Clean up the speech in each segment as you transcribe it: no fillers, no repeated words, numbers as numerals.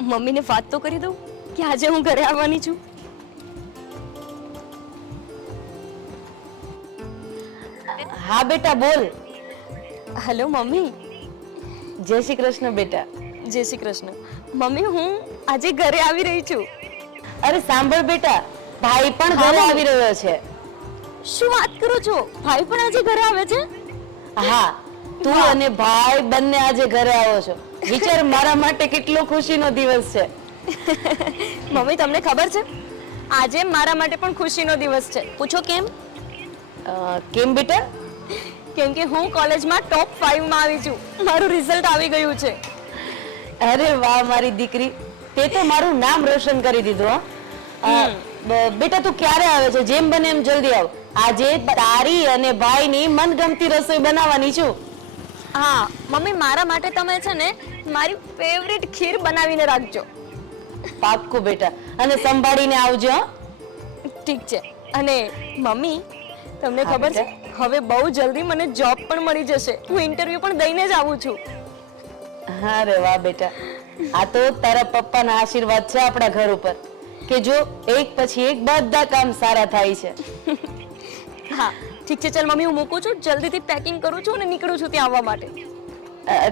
મમ્મીને વાત તો કરી દઉં કે આજે હું ઘરે આવવાની છું. હા બેટા બોલ. Hello mummy. જય શ્રી કૃષ્ણ બેટા. જય શ્રી કૃષ્ણ. મમ્મી હું આજે ઘરે આવી રહી છું. અરે સાંભળ બેટા, ભાઈ પણ હા, ઘરે મમ્મી. આવી રહ્યો છે. શું વાત કરો છો? ભાઈ પણ આજે ઘરે આવે છે? હા, તું વાહ. અને ભાઈ બંને આજે ઘરે આવો છો. વિચાર મારા માટે કેટલો ખુશીનો દિવસ છે. મમ્મી તમને ખબર છે આજે મારા માટે પણ ખુશીનો દિવસ છે. પૂછો કેમ? કેમ બેટા? કેમ કે હું કોલેજમાં ટોપ 5 માં આવી છું. મારું રિઝલ્ટ આવી ગયું છે. અરે વાહ મારી દીકરી, તે તો મારું નામ રોશન કરી દીધું હો. બેટા તું ક્યારે આવે છે? જેમ બને એમ જલ્દી આવ. આજે તારી અને ભાઈની મનગમતી રસોઈ બનાવવાની છું. હા મમ્મી, મારા માટે તમે છે ને મારી ફેવરિટ ખીર બનાવીને રાખજો. પાક્કું બેટા, અને સંભાળીને આવજો હો. ઠીક છે. અને મમ્મી તમને હા, ખબર છે બેટા. હવે બહુ જલ્દી મને જોબ પણ મળી જશે. હું ઇન્ટરવ્યુ પણ દઈને જ આવું છું. અરે વાહ બેટા, આ તો તારા પપ્પાના આશીર્વાદ છે આપણા ઘર ઉપર, કે જો એક પછી એક બધા કામ સારા થાય છે. હા ઠીક છે. ચાલ મમ્મી હું મૂકું છું. જલ્દીથી પેકિંગ કરું છું અને નીકળું છું ત્યાં આવવા માટે.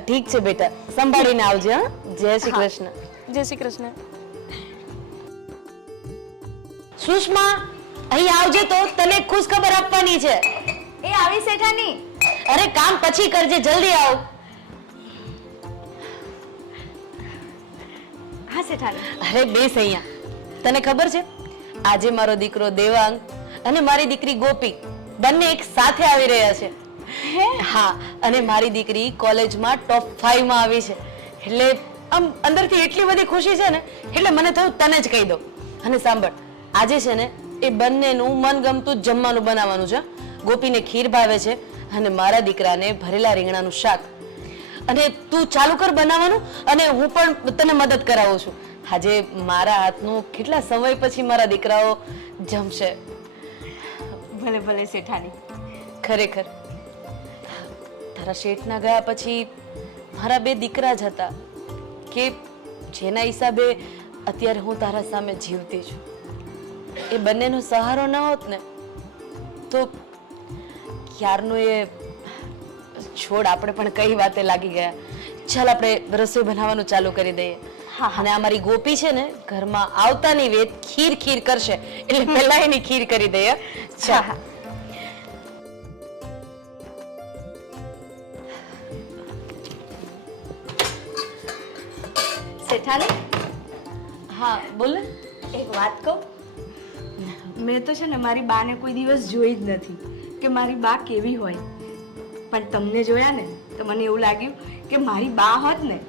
ઠીક છે બેટા, સંભાળીને આવજે હા. જય શ્રી હા કૃષ્ણ. જય શ્રી કૃષ્ણ. સુષ્મા, અહીં આવજે તો તને એક ખુશ ખબર આપવાની છે. એ આવી શેઠાની. અરે કામ પછી કરજે, જલ્દી આવ. હા શેઠાની. અરે બેસ અહીંયા. તને ખબર છે આજે મારો દીકરો દેવાંગ અને મારી દીકરી ગોપી બંને એક સાથે આવી રહ્યા છે. હા, અને મારી દીકરી કોલેજમાં ટોપ 5 માં આવી છે. એટલે આમ અંદરથી એટલી બધી ખુશી છે ને, એટલે મને થયું તને જ કહી દઉં. અને સાંભળ, આજે છે ને એ બંનેનું મનગમતું જ જમવાનું બનાવવાનું છે. ગોપીને ખીર ભાવે છે અને મારા દીકરાને ભરેલા રીંગણાનું શાક. અને તું ચાલુ કર બનાવવાનું, અને હું પણ તને મદદ કરાવું છું. આજે મારા હાથનું કેટલા સમય પછી મારા દીકરાઓ જમશે. ભલે ભલે શેઠાની. ખરેખર તારા શેઠના ગયા પછી મારા 2 દીકરા જ હતા, કે જેના હિસાબે અત્યારે હું તારા સામે જીવતી છું. એ બંનેનો સહારો ન હોત ને તો ક્યારનું એ છોડ આપણે પણ કઈ વાતે લાગી ગયા. ચાલ આપણે રસોઈ બનાવવાનું ચાલુ કરી દઈએ. અને અમારી ગોપી છે ને ઘરમાં આવતાની વેત ખીર ખીર કરશે, એટલે પહેલા એની ખીર કરી દઈએ. ચાલ. શેઠાની હા બોલ ને. એક વાત કહું. મેં તો છે ને મારી બાને કોઈ દિવસ જોઈ જ નથી કે મારી બા કેવી હોય. પણ તમને જોયા ને તો મને એવું લાગ્યું કે મારી બા હોત ને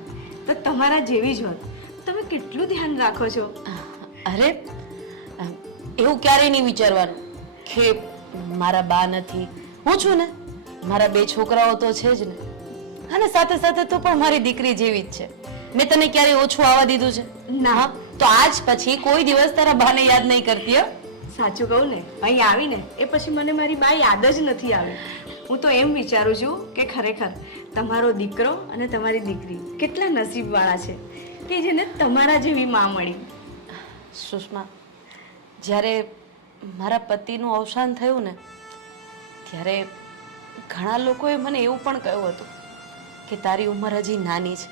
તો તમારા જેવી જ હોત. તમે કેટલું ધ્યાન રાખો છો. અરે એવું ક્યારેય નહીં વિચારવાનું કે મારા બા નથી. હું છું ને, મારા 2 છોકરાઓ તો છે જ ને, અને સાથે સાથે તો પણ મારી દીકરી જેવી જ છે. મેં તને ક્યારેય ઓછું આવવા દીધું છે? ના. તો આજ પછી કોઈ દિવસ તારા બાને યાદ નહીં કરતી હો. સાચું કહું ને, અહીં આવીને એ પછી મને મારી બા યાદ જ નથી આવી. હું તો એમ વિચારું છું કે ખરેખર તમારો દીકરો અને તમારી દીકરી કેટલા નસીબવાળા છે કે જેને તમારા જેવી માં મળી. સુષ્મા, જ્યારે મારા પતિનું અવસાન થયું ને ત્યારે ઘણા લોકોએ મને એવું પણ કહ્યું હતું કે તારી ઉંમર હજી નાની છે,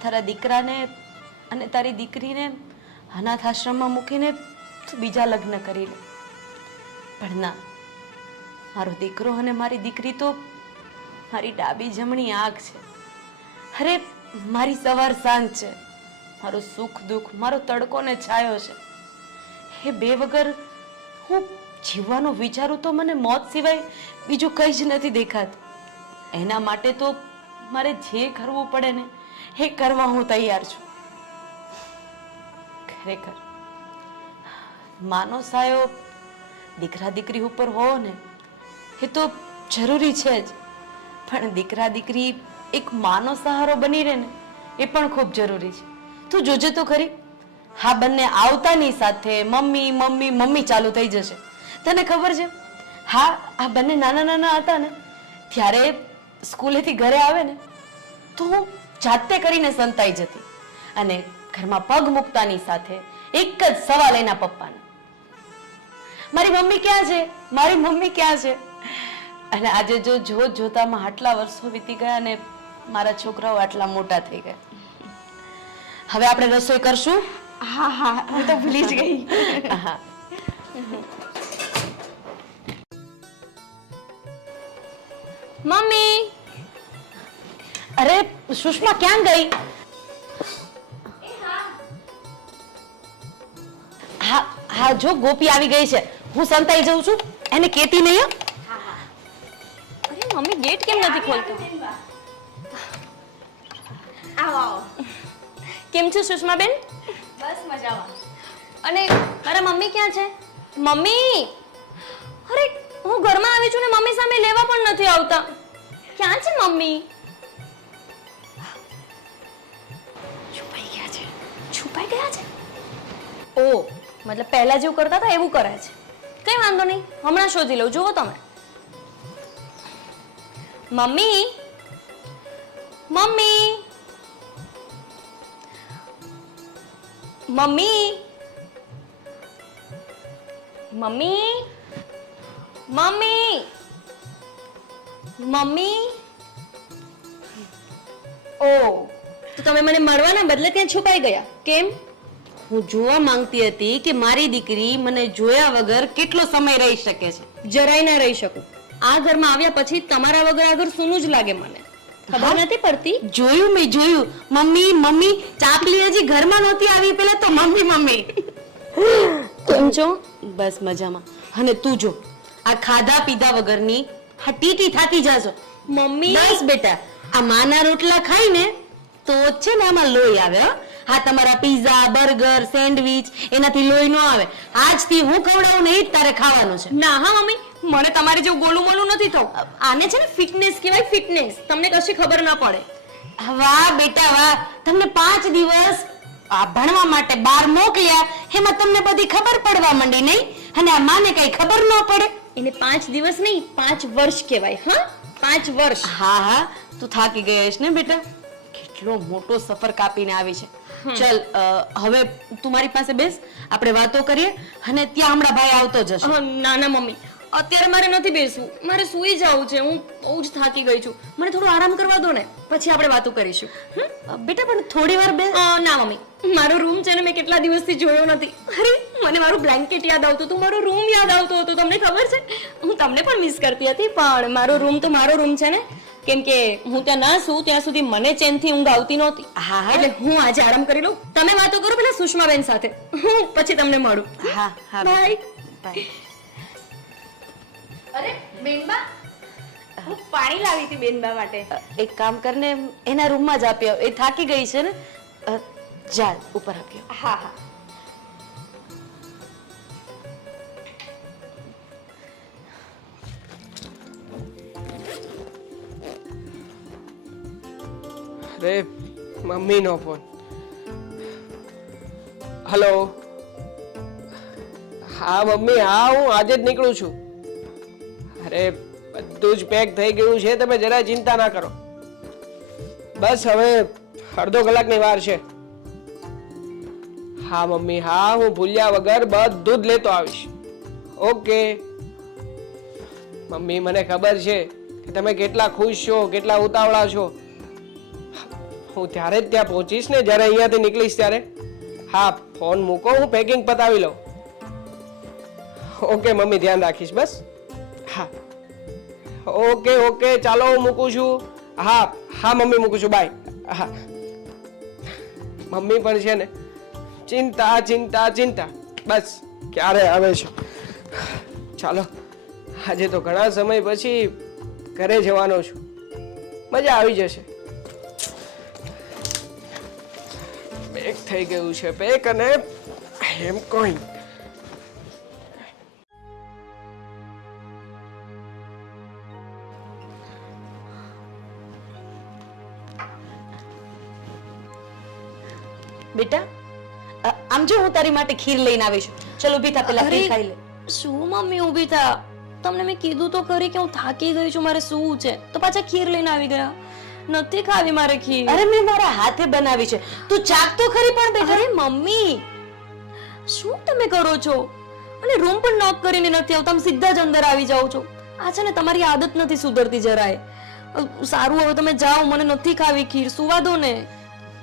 તારા દીકરાને અને તારી દીકરીને અનાથ આશ્રમમાં મૂકીને તું બીજા લગ્ન કરી લે. પણ ના, મારો દીકરો અને મારી દીકરી તો મારી ડાબી જમણી આંખ છે. અરે મારી સવાર સાંજ છે, મારું સુખ દુઃખ, મારો તડકો ને છાયો છે. એ 2 વગર હું જીવવાનું વિચારું તો મને મોત સિવાય બીજું કંઈ જ નથી દેખાતું. એના માટે તો મારે જે કરવું પડે ને એ કરવા હું તૈયાર છું. ખરેખર માનો સાયો દીકરા દીકરી ઉપર હોવો ને એ તો જરૂરી છે જ, પણ દીકરા દીકરી એક માનો સહારો બની રહે ને એ પણ ખૂબ જરૂરી છે. તું જોજે તો ખરી, હા બંને આવતાની સાથે મમ્મી મમ્મી મમ્મી ચાલુ થઈ જશે. તને ખબર છે, હા આ બંને નાના નાના હતા ને ત્યારે સ્કૂલેથી ઘરે આવે ને તો હું જાતે કરીને સંતાઈ જતી. અને ઘરમાં પગ મૂકતાની સાથે એક જ સવાલ એના પપ્પાનો, મારી મમ્મી ક્યાં છે, મારી મમ્મી ક્યાં છે? અને આજે જો જોત જોતામાં આટલા વર્ષો વીતી ગયા અને મારા છોકરાઓ આટલા મોટા થઈ ગયા. હવે આપણે રસોઈ કરશું. હા હા હું તો ભૂલી જ ગઈ. હા. મમ્મી, અરે સુષ્મા ક્યાં ગઈ? હા હા, જો ગોપી આવી ગઈ છે. હું સંતાઈ જાઉં છું, એને કેતી નહીં હો. અરે મમ્મી ગેટ કેમ નથી ખોલતો? આવો આવો. કેમ છો સુષ્મા બેન? બસ મજામાં. અને મારા મમ્મી ક્યાં છે? મમ્મી, અરે હું ઘરમાં આવી છું ને મમ્મી સામે લેવા પણ નથી આવતા. ક્યાં છે મમ્મી? છુપાઈ ગયા છે. છુપાઈ ગયા છે? ઓ, મતલબ પહેલા જેવું કરતા હતા એવું કરે છે. કઈ વાંધો નહીં, હમણાં શોધી લઉં. જુઓ તમે. મમ્મી, મમ્મી, મમ્મી, મમ્મી, મમ્મી, મમ્મી. ઓ, તો તમે મને મળવાના બદલે ત્યાં છુપાઈ ગયા કેમ? હું જોવા માંગતી હતી કે મારી દીકરી મને જોયા વગર કેટલો સમય રહી શકે છે. જરાય ના રહી શકું. આ ઘરમાં આવ્યા પછી તમારા વગર આ ઘર સૂનું જ લાગે મને. ખબર નથી પડતી. જોયું મેં જોયું. મમ્મી મમ્મી, ચાપલી હજી ઘરમાં નહોતી આવી પેલા તો મમ્મી મમ્મી. કેમ છો? બસ મજામાં. અને તું જો આ ખાધા પીધા વગરની હા ટીટી થાકી જાશો. મમ્મી, બસ બેટા, આ માના રોટલા ખાઈને તો છે ને આમાં લોહી આવે. હો હા, તમારા પીઝા બર્ગર સેન્ડવિચ એનાથી લોહી ન આવે. આજથી હું ખવડાવું ને એ જ તારે ખાવાનું છે. ના હા મમ્મી, મને તમારે જેવું ગોલું મોલું નથી થવું. આને છે ને ફિટનેસ કહેવાય, ફિટનેસ. તમને કશી ખબર ના પડે. વાહ બેટા વાહ, તમને 5 દિવસ આ ભણવા માટે બહાર મોકલ્યા, એમાં તમને બધી ખબર પડવા માંડી નહીં? અને આ માને કઈ ખબર ન પડે. એને 5 દિવસ નહીં 5 વર્ષ કહેવાય. હા, 5 વર્ષ. હા હા, તું થાકી ગઈ હશ ને બેટા? કેટલો મોટો સફર કાપીને આવી છે. ચલ હવે તું મારી પાસે બેસ, આપણે વાતો કરીએ. અને ત્યાં હમણાં ભાઈ આવતો જશે. ના ના મમ્મી, અત્યારે મારે નથી બેસવું. મારે સૂઈ જવું છે. હું બહુ જ થાકી ગઈ છું. મને થોડો આરામ કરવા દો ને, પછી આપણે વાતો કરીશું. બેટા પણ થોડી વાર બેસ. ના મમ્મી, મારો રૂમ છે ને મેં કેટલા દિવસથી જોયો નથી. અરે મને મારું બ્લેન્કેટ યાદ આવતું હતું, મારો રૂમ યાદ આવતો હતો. તમને ખબર છે, હું તમને પણ મિસ કરતી હતી. પણ મારો રૂમ તો મારો રૂમ છે ને, કેમ કે હું ત્યાં ના સૂ ત્યાં સુધી મને ચેનથી ઊંઘ આવતી નહોતી. હા હા, એટલે હું આજે આરામ કરી લઉં. તમે વાતો કરો પેલા સુષ્માબેન સાથે, હું પછી તમને મળું. હા હા, બાય. બાય. અરે બેનબા, હું પાણી લાવી હતી બેનબા માટે. એક કામ કરને, એના રૂમમાં જ આપી આવ. એ થાકી ગઈ છે ને. જા ઉપર આપ્યો. હા હા. અરે મમ્મીનો ફોન. હલો. હા મમ્મી, હા હું આજે જ નીકળું છું. અરે બધું જ પેક થઈ ગયું છે, તમે જરા ચિંતા ના કરો. બસ હવે અડધો કલાકની વાર છે. હા મમ્મી, હા હું ભૂલ્યા વગર બધું જ લેતો આવીશ. ઓકે મમ્મી, મને ખબર છે કે તમે કેટલા ખુશ છો, કેટલા ઉતાવળા છો. હું ત્યારે જ ત્યાં પહોંચીશ ને જ્યારે અહીંયાથી નીકળીશ ત્યારે. હા ફોન મૂકો, હું પેકિંગ પતાવી લઉં. ઓકે મમ્મી, ધ્યાન રાખીશ. બસ હા ઓકે ઓકે, ચાલો હું મૂકું છું. હા હા મમ્મી, મૂકું છું. બાય. હા મમ્મી પણ છે ને ચિંતા ચિંતા ચિંતા, બસ ક્યારે આવે છે. ચાલો, આજે તો ઘણા સમય પછી ઘરે જવાનો છું. મજા આવી જશે. પેક થઈ ગયું છે, પેક અને એમ કોઈ. બેટા આમ જો, હું તારી માટે ખીર લઈને આવીશ. ચલો ઊભી થા, પેલા ખીર ખાઈ લે. શું મમ્મી ઊભી થા? તમને મેં કીધું તો ખરી કે હું થાકી ગઈ છું, મારે સૂવું છે, તો પાછા ખીર લઈને આવી ગયા. નથી ખાવી મારે ખીર. અરે મેં મારા હાથે બનાવી છે, તું ચાખ તો ખરી પણ બેટા. અરે મમ્મી, શું તમે કરો છો? અને રૂમ પણ નોક કરીને નથી આવતા, આમ સીધા જ અંદર આવી જાઓ છો. આ છે ને તમારી આદત નથી સુધરતી જરાય. સારું, હવે તમે જાઓ, મને નથી ખાવી ખીર, સુવા દો ને.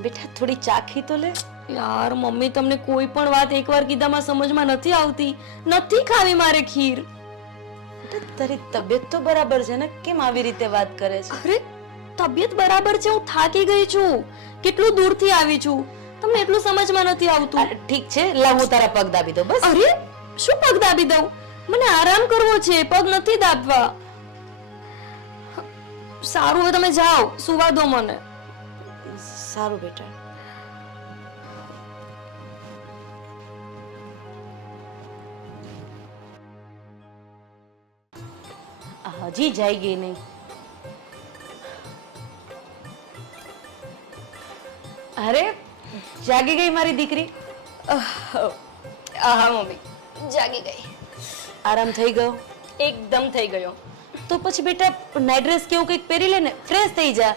બેટા થોડી ચાખી તો લે. યાર મમ્મી, તમને કોઈ પણ વાત એકવાર કીધામાં સમજમાં નથી આવતી. નથી ખાવી મારે ખીર. બેટા તારી તબિયત તો બરાબર છે ને, કેમ આવી રીતે વાત કરે છે? અરે તબિયત બરાબર છે, હું થાકી ગઈ છું, કેટલું દૂરથી આવી છું, તમને એટલું સમજમાં નથી આવતું. અરે, ઠીક છે, લાવ હું તારા પગ દાબી દઉં બસ. અરે શું પગ દાબી દઉં? મને આરામ કરવો છે, પગ નથી દાબવા. સારું, હવે તમે જાઓ, સુવા દો મને. સારું બેટા. હજી જાય ગઈ નહીં. અરે જાગી ગઈ મારી દીકરી. હા મમ્મી, જાગી ગઈ. આરામ થઈ ગયો? એકદમ થઈ ગયો. તો પછી બેટા નાઈટ ડ્રેસ કેવું કંઈક પહેરી લે ને, ફ્રેશ થઈ જા.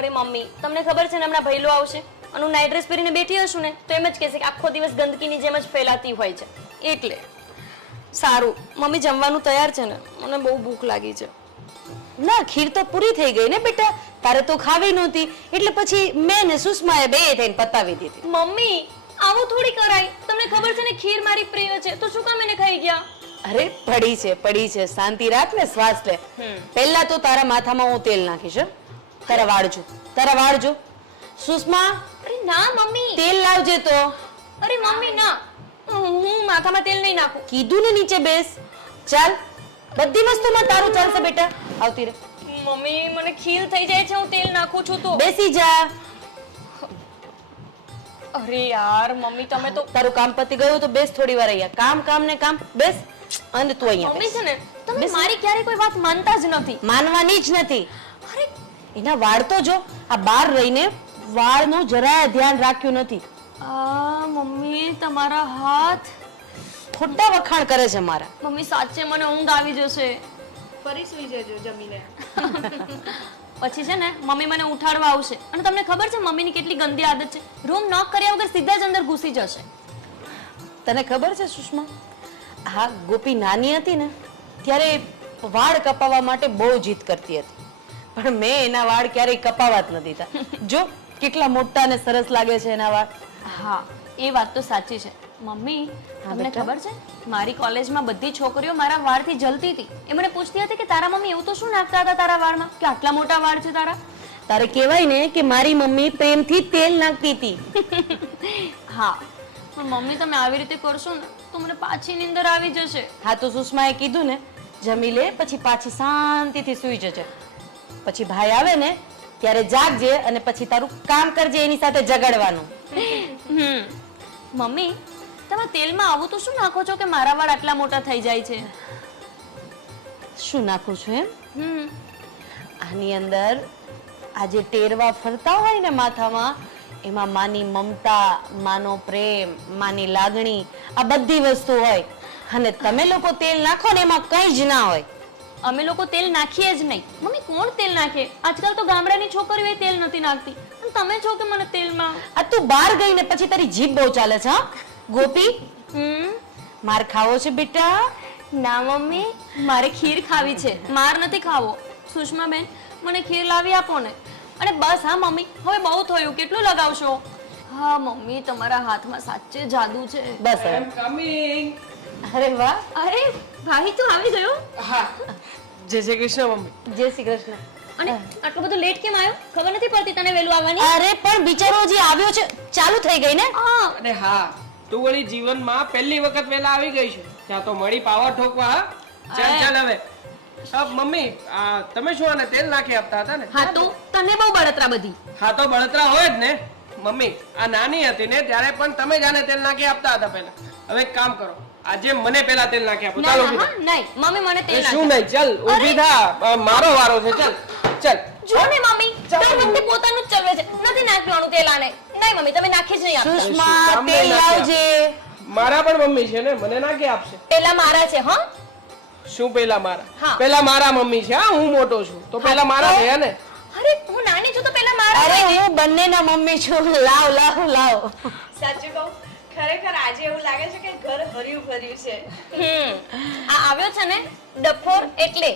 અરે મમ્મી, તમને ખબર છે ને હમણાં ભૈલો આવશે અને હું નાઈટ ડ્રેસ પહેરીને બેઠી હશું ને તો એમ જ કહેશે કે આખો દિવસ ગંદકીની જેમ જ ફેલાતી હોય છે. એટલે સારું મમ્મી, જમવાનું તૈયાર છે ને, મને બહુ ભૂખ લાગી છે. ના, ખીર તો પૂરી થઈ ગઈ ને બેટા, તારે તો ખાવી નહોતી એટલે પછી મેં ને સુષ્માએ બે થઈને પતાવી દીધી. મમ્મી, આવું થોડી કરાય. તમને ખબર છે ને ખીર મારી પ્રિય છે, તો શું કામ એને ખાઈ ગયા? અરે પડી છે, શાંતિ રાખ ને, શ્વાસ લે. પહેલા તો તારા માથામાં હું તેલ નાખીશ. તારા વાળ જો. સુષ્મા, અરે ના મમ્મી. તેલ લાવજે તો. અરે મમ્મી ના, હું માથામાં તેલ નહીં નાખું. કીધું ને નીચે બેસ. ચાલ, બધી વસ્તુમાં તારું ચાલશે બેટા. આવતી રહે. મમ્મી, મને ખીલ થઈ જાય છે, હું તેલ નાખું છું તો. બેસી જા. અરે યાર મમ્મી, તમે તો તારું કામ પતી ગયું તો બેસ થોડી વાર અહીંયા. કામ ને કામ. બેસ. અને તું અહીંયા મમ્મી બેસ. છે ને, તમે મારી ક્યારે કોઈ વાત માનતા જ નથી. માનવાની જ નથી. અરે એના વાળ તો જો, આ બહાર રહીને વાળનું જરાય ધ્યાન રાખ્યું નથી. મમ્મી, તમારા હાથ. ખોટા વખાણ કરે છે મારા. મમ્મી સાચે મને ઊંઘ આવી જશે. ફરી સુઈ જજો જમીને. પછી છે ને મમ્મી મને ઉઠાડવા આવશે અને તમને ખબર છે મમ્મીની કેટલી ગંદી આદત છે, રૂમ નોક કર્યા વગર સીધા જ અંદર ઘૂસી જશે. તને ખબર છે સુષ્મા, હા ગોપી નાની હતી ને ત્યારે વાળ કપાવવા માટે બહુ જીદ કરતી હતી, પણ મેં એના વાળ ક્યારેય કપાવવા જ ન દીધા. જો કેટલા મોટા અને સરસ લાગે છે એના વાળ. હા, એ વાત તો સાચી છે. મમ્મી, તમને ખબર છે મારી કોલેજમાં બધી છોકરીઓ મારા વાળથી જલતી હતી. એ મને પૂછતી હતી કે તારા મમ્મી એવું તો શું નાખતા હતા તારા વાળમાં કે આટલા મોટા વાળ છે તારા? તારે કહેવાય ને કે મારી મમ્મી પ્રેમથી તેલ નાખતી હતી. હા, પણ મમ્મી તમે આવી રીતે કરશો ને તો મને પાછી નીંદર આવી જશે. હા તો સુષ્માએ કીધું ને, જમી લે પછી પાછી શાંતિથી સૂઈ જજે. પછી ભાઈ આવે ને ત્યારે જાગજે અને પછી તારું કામ કરજે એની સાથે ઝઘડવાનું. મમ્મી, તમે તેલમાં આવું તો શું નાખો છો કે મારા વાળ આટલા મોટા થઈ જાય છે? શું નાખું છું એમ? આની અંદર આ જે ટેરવા ફરતા હોય ને માથામાં, એમાં માની મમતા, માનો પ્રેમ, માની લાગણી, આ બધી વસ્તુ હોય. અને તમે લોકો તેલ નાખો ને એમાં કંઈ જ ના હોય. અમે લોકો તેલ નાખીએ જ નહીં. મમ્મી, કોણ તેલ નાખે? આજકાલ તો ગામડાની છોકરીઓ તેલ નથી નાખતી. અને તમે છો કે મને તેલમાં. આ તું બહાર ગઈ ને પછી તારી જીભ બહુ ચાલે છે. હા ગોપી, માર ખાવો છે બેટા? ના મમ્મી, મારે ખીર ખાવી છે, માર નથી ખાવો. સુષ્મા બેન, મને ખીર લાવી આપો ને. અને બસ હા મમ્મી, હવે બહુ થયું, કેટલું લગાવશો? હા મમ્મી, તમારા હાથમાં સાચે જાદુ છે. બસ હવે. કમિંગ. અરે વાહ. અરે ભાઈ, તું આવી ગયો? હા, જય શ્રી કૃષ્ણ મમ્મી. જય શ્રી કૃષ્ણ. અને આટલું બધું લેટ કેમ આવ્યો? ખબર નથી પડતી તને વહેલું આવવાની? અરે પણ બિચારો હજી આવ્યો છે, ચાલુ થઈ ગઈ ને. અરે હા, તું વળી જીવનમાં પહેલી વખત વહેલા આવી ગઈ છે. ત્યાં તો મળી પાવર ઠોકવા. હા? ચાલ હવે. મમ્મી, તમે શું આને તેલ નાખી આપતા હતા ને? હા તો તને બહુ બળતરા બધી. હા તો બળતરા હોય જ ને. મમ્મી, આ નાની હતી ને ત્યારે પણ તમે જ આને તેલ નાખી આપતા હતા પહેલા. હવે એક કામ કરો, આજે મને પહેલા તેલ નાખી આપો. ચાલો હા નહીં મમ્મી, મને તેલ શું નાખી. નહીં, ચાલ ઊભી થા, મારો વારો છે. ચાલ ચાલ. જો ને મમ્મી, દર વખતે પોતાનું જ ચલવે છે, નથી નાખવાનું તેલ આને. નહીં મમ્મી, તમે નાખી જ નહીં આપતા. સુષ્મા, તેલ લાવજે. મારા પણ મમ્મી છે ને, મને નાખી આપશે. પેલા મારા છે. હા શું પેલા મારા? હા. પેલા મારા મમ્મી છે. હા, હું મોટો છું તો પેલા મારા થયા ને. અરે હું અરે હું બંનેના મમ્મી છું. લાવ લાવ લાવ. સાચું કહું ખરેખર આજે એવું લાગે છે કે ઘર ભર્યું ભર્યું છે. આ આવ્યો છે ને ડફોર એટલે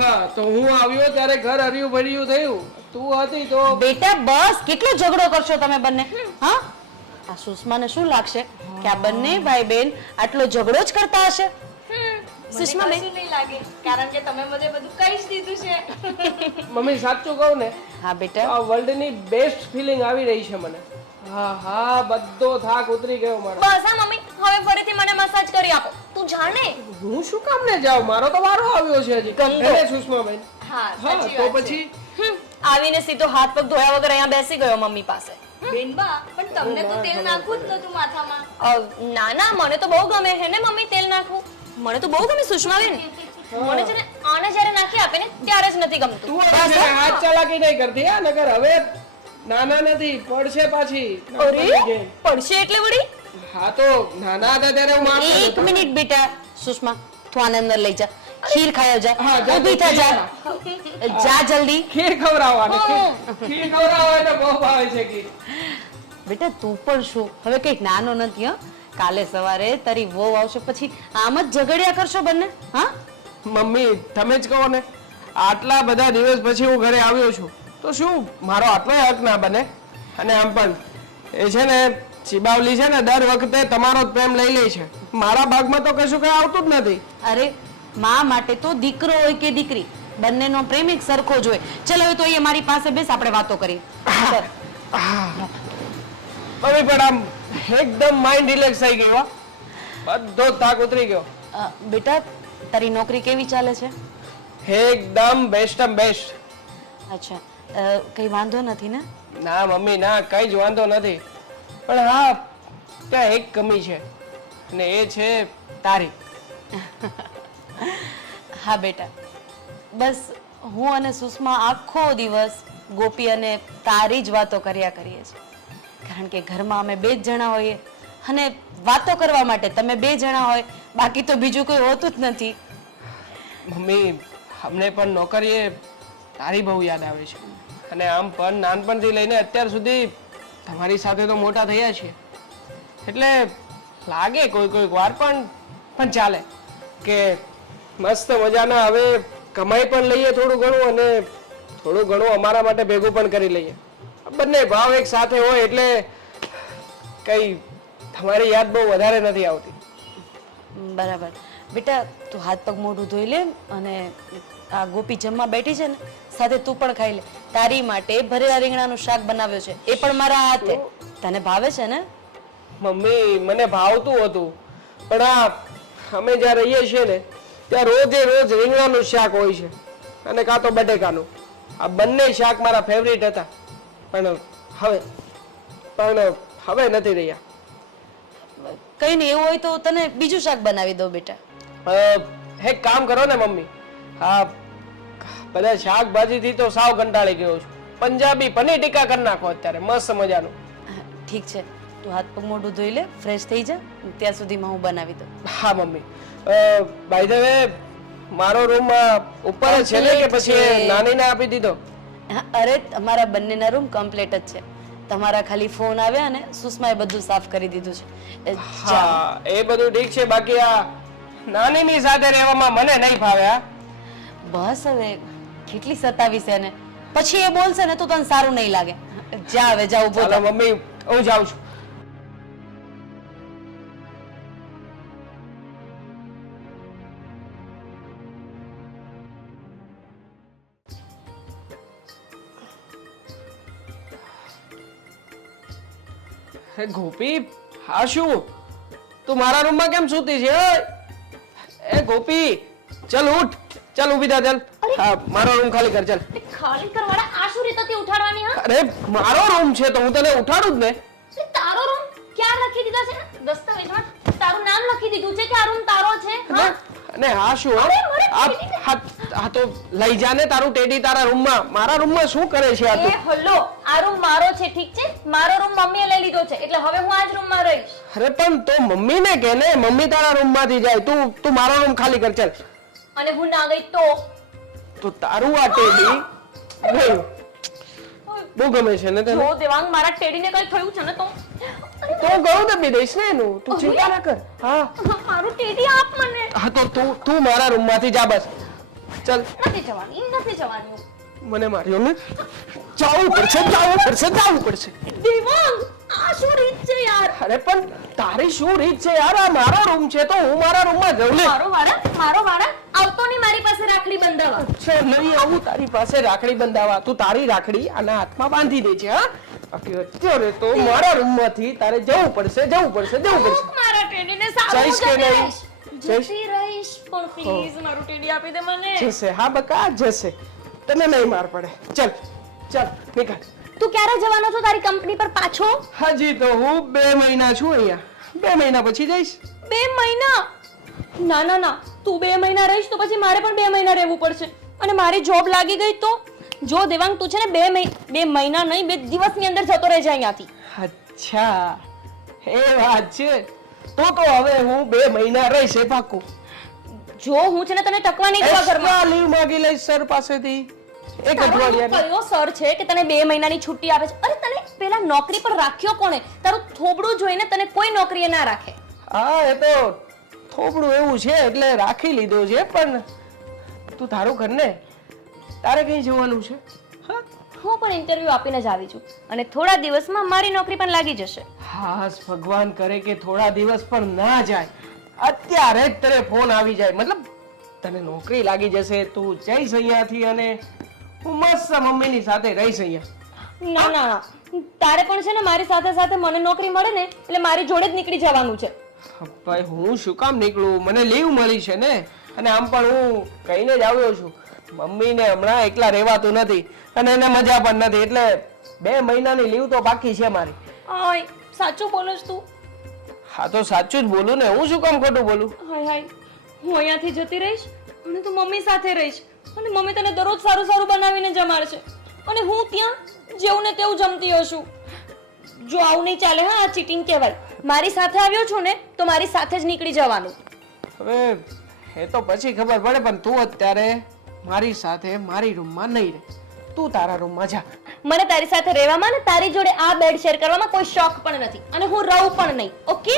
હા તો હું આવ્યો ત્યારે ઘર હર્યું ભર્યું થયું. તું હતી તો બેટા બસ કેટલો ઝઘડો કરશો તમે બંને? હા આ સુષ્માને શું લાગશે કે આ બંને ભાઈ બેન આટલો ઝઘડો જ કરતા હશે? સુષ્મા કશું નહીં લાગે કારણ કે તમે મને બધું કહી જ દીધું છે. મમ્મી સાચું કહું ને, હા બેટા આ વર્લ્ડની બેસ્ટ ફિલિંગ આવી રહી છે મને. હા હા બધો થાક ઉતરી ગયો મારો. બસ હા મમ્મી હવે ફરીથી મને મસાજ કરી આપો. તું જાણે હું શું કામ ને જાઉં? મારો તો વારો આવ્યો છે હજી. એને સુષ્માબેન. હા હા સાચી તો વાત છે. પછી આવીને સીધો હાથ પગ ધોયા વગર અહીંયા બેસી ગયો મમ્મી પાસે. બેનબા પણ તમને તો તેલ નાખવું જ નતું માથામાં. ના ના મને તો બહુ ગમે હે ને મમ્મી તેલ નાખવું. મને તો બહુ ગમે સુષ્માબેન. મને છે ને આને જ્યારે નાખી આપે ને ત્યારે જ નથી ગમતું. તું આ છે ને હાથ ચાલાકી નહીં કરતી હા, નકર હવે નાના નથી પડશે પાછી. અરે પડશે એટલે વળી હા તો નાના હતા ત્યારે હું મારતો એક હતો. મિનિટ બેટા સુષ્મા તું આને અંદર લઈ જા. ખીર ખાયો જા. હા, જા, ઊભી થા જા. જા જલ્દી. ખીર ખવડાવવાની. ખીર ખવડાવવા તો બહુ ભાવે છે ખીર. બેટા તું પણ શું હવે કઈક નાનો નથી હો. કાલે સવારે તારી વહુ આવશે પછી આમ જ ઝઘડ્યા કરશો બંને? હા મમ્મી તમે જ કહો ને, આટલા બધા દિવસ પછી હું ઘરે આવ્યો છું તો શું મારો આટલો હક ના બને? અને આમ પણ એ છે ને ચીબાવલી છે ને દર વખતે તમારો જ પ્રેમ લઈ લે છે. મારા ભાગમાં તો કશું કઈ આવતું જ નથી. અરે માં માટે તો દીકરો હોય કે દીકરી બંનેનો પ્રેમ એક સરખો જ હોય. ચલો હવે તો અહીંયા મારી પાસે બેસ આપણે વાતો કરીએ. ચાલ. મમ્મી પણ આમ એકદમ માઇન્ડ રિલેક્સ થઈ ગયો હો. બધો થાક ઉતરી ગયો. બેટા તારી નોકરી કેવી ચાલે છે? એકદમ બેસ્ટમ બેસ્ટ. અચ્છા કઈ વાંધો નથી ને? ના મમ્મી ના કઈ જ વાંધો નથી, પણ હા ત્યાં એક કમી છે અને એ છે તારી. હા બેટા બસ હું અને સુષ્મા આખો દિવસ ગોપી અને તારી જ વાતો કર્યા કરીએ છીએ. કારણ કે ઘરમાં અમે બે જ જણા હોઈએ અને વાતો કરવા માટે તમે બે જણા હોય, બાકી તો બીજું કોઈ હોતું જ નથી. મમ્મી અમને પણ નોકરીએ તારી બહુ યાદ આવે છે અને આમ પણ નાનપણથી લઈને અત્યાર સુધી તમારી સાથે તો મોટા થયા છીએ એટલે લાગે કોઈ વાર પણ ચાલે કે મસ્ત મજાના હવે કમાઈ પણ લઈએ થોડું ઘણું અને થોડું ઘણું અમારા માટે ભેગું પણ કરી લઈએ. બંને ભાવ એક સાથે હોય એટલે કઈ તમારી યાદ બહુ વધારે નથી આવતી. બરાબર બેટા તું હાથ પગ મોઢું ધોઈ લે અને આ ગોપી જમવા બેઠી છે ને સાથે તું પણ ખાઈ લે. તારી માટે ભરેલા રીંગણાનું શાક બનાવ્યો છે એ પણ મારા હાથે. તને ભાવે છે ને? મમ્મી મને ભાવતું હતું પણ આ અમે જ્યાં રહીએ છીએ ને ત્યાં રોજે રોજ રીંગણાનું શાક હોય છે અને કાં તો બટેકાનું. આ બંને શાક મારા ફેવરિટ હતા પણ હવે નથી રહ્યા. કઈ નહીં એવું હોય તો તને બીજું શાક બનાવી દો બેટા. એક કામ કરો ને મમ્મી, હા બધા શાકભાજીથી તો સાવ કંટાળી ગયો છું. પંજાબી પનીર ટીકા કરી નાખો અત્યારે મસ્ત મજાનું. ઠીક છે તું હાથ પગ મોઢું ધોઈ લે ફ્રેશ થઈ જા ત્યાં સુધીમાં હું બનાવી દઉં. હા મમ્મી બાય ધ વે મારો રૂમ ઉપર જ છે ને કે પછી નાનીને આપી દીધો? હા, અરે તમારા બંનેના રૂમ કમ્પ્લીટ જ છે. તમારા ખાલી ફોન આવ્યા ને સુષ્માએ બધું સાફ કરી દીધું છે. હા એ બધું ઠીક છે, બાકી આ નાનીની સાથે રહેવામાં મને નહીં ફાવે. હા બસ હવે કેટલી સતાવીશ એને, પછી એ બોલશે ને તો તને સારું નહીં લાગે. જા હવે જા ઉભો ચાલો થા. મમ્મી હું જાઉં છું. હે ગોપી, હા શું તું મારા રૂમમાં કેમ સૂતી છે? એ ગોપી ચલ ઉઠ, ચલ ઊભી થા, ચલ. હા મારો રૂમ ખાલી કર, ચલ. ખાલી કરવાના આ શું રીતથી ઉઠાડવાની? હા અરે મારો રૂમ છે તો હું તને ઉઠાડું જ ને. એટલે તારો રૂમ ક્યાં લખી દીધા છે? દસ્તાવેજમાં તારું નામ લખી દીધું છે કે આ રૂમ તારો છે? હા અને હા શું અરે, મારે આ તો લઈ જા ને તારું ટેડી તારા રૂમમાં. મારા રૂમમાં શું કરે છે આ એ તું? હલ્લો, આ રૂમ મારો છે, ઠીક છે? મારો રૂમ મમ્મીએ લઈ લીધો છે એટલે હવે હું આ જ રૂમમાં રહીશ. અરે પણ તો મમ્મીને કે ને, મમ્મી તારા રૂમમાંથી જાય. તું મારો રૂમ ખાલી કર, ચલ. અને હું ના ગઈ તો તો તારું આ ટેડી નહીં. ઓય બહુ ગમે છે ને તને જો દેવાંગ મારા ટેડીને કઈ થયું છે ને તો તો હું ઘણું દબી દઈશ ને એનું તું ચિંતા ના કર હા મારું ટેડી આપ મને. હા તો તું મારા રૂમમાંથી જા બસ ચાલ નથી જવાની. મને માર્યો ને જવું પડશે દેવાંગ આ શું રીત છે યાર? અરે પણ તારી શું રીત છે યાર આ મારો રૂમ છે તો હું મારા રૂમમાં જઉં ને મારો વાળા આવતો નહીં મારી પાસે રાખડી બંધાવા. છે નહીં આવું તારી પાસે રાખડી બંધાવા તું તારી રાખડી આના હાથમાં બાંધી દે છે હા બાકી અત્યારે તો મારા રૂમમાંથી તારે જવું પડશે મારા ટેડીને સારું જઈશ કે નહીં? જતી રહીશ પણ પ્લીઝ મારું ટેડી આપી દે મને. જશે હા બકા જશે તને નહીં માર પડે ચાલ નીકળ તું ક્યારે જવાનો છો તારી કંપની પર પાછો? હજી તો હું 2 મહિના છું અહીંયા 2 મહિના પછી જઈશ 2 મહિના? ના તું 2 મહિના રહીશ તો પછી મારે પણ 2 મહિના રહેવું પડશે અને મારી જોબ લાગી ગઈ તો જો દેવાંગ તું છે ને 2 મહિના નહીં 2 દિવસની અંદર જતો રહેજે અહીંયાથી. અચ્છા એ વાત છે તો હવે હું 2 મહિના રહીશ એ પાકું જો હું છે ને તને ટકવા નહીં દેવા ઘરમાં. એક્સ્ટ્રા લીવ માંગી લઈશ સર પાસેથી એક તારો એવો અઠવાડિયાની કયો સર છે કે તને 2 મહિનાની છુટ્ટી આપે છે? અરે તને પેલા નોકરી પર રાખ્યો કોણે? તારું થોબડું જોઈને તને કોઈ નોકરીએ ના રાખે. હા એ તો થોડું એવું છે એટલે રાખી લીધો છે પણ તું તારું કર ને તારે કઈ જવાનું છે હા હું પણ ઇન્ટરવ્યુ આપીને જ આવી છું અને થોડા દિવસમાં મારી નોકરી પણ લાગી જશે. હાસ ભગવાન કરે કે થોડા દિવસ પણ ના જાય અત્યારે જ તને ફોન આવી જાય મતલબ તને નોકરી લાગી જશે તું જઈશ અહીંયાથી અને હું મસ્ત મમ્મીની સાથે રહીશ અહીંયા ના તારે પણ છે ને મારી સાથે સાથે મને નોકરી મળે ને એટલે મારી જોડે જ નીકળી જવાનું છે. ભાઈ હું શું કામ નીકળું મને લીવ મળી છે ને અને આમ પણ હું કહીને જ આવ્યો છું મમ્મીને હમણાં એકલા રહેવાતું નથી અને એને મજા પણ નથી એટલે 2 મહિનાની લીવ તો બાકી છે મારી. ઓય સાચું બોલો છો તું? હા તો સાચું જ બોલું ને હું શું કામ ખોટું બોલું હાય હું અહીંયાથી જતી રહીશ અને તું મમ્મી સાથે રહીશ અને મમ્મી તને દરરોજ સારું બનાવીને જમાડશે અને હું ત્યાં જેવું ને તેવું જમતી હશું. જો આવું નહીં ચાલે હા આ ચીટિંગ કહેવાય. મારી સાથે આવ્યો છો ને તો મારી સાથે જ નીકળી જવાનું. હવે એ તો પછી ખબર પડે પણ તું અત્યારે મારી સાથે મારી રૂમમાં નહીં રહે તું તારા રૂમમાં જા. મને તારી સાથે રહેવામાં ને તારી જોડે આ બેડ શેર કરવામાં કોઈ શોખ પણ નથી અને હું રહું પણ નહીં. ઓકે?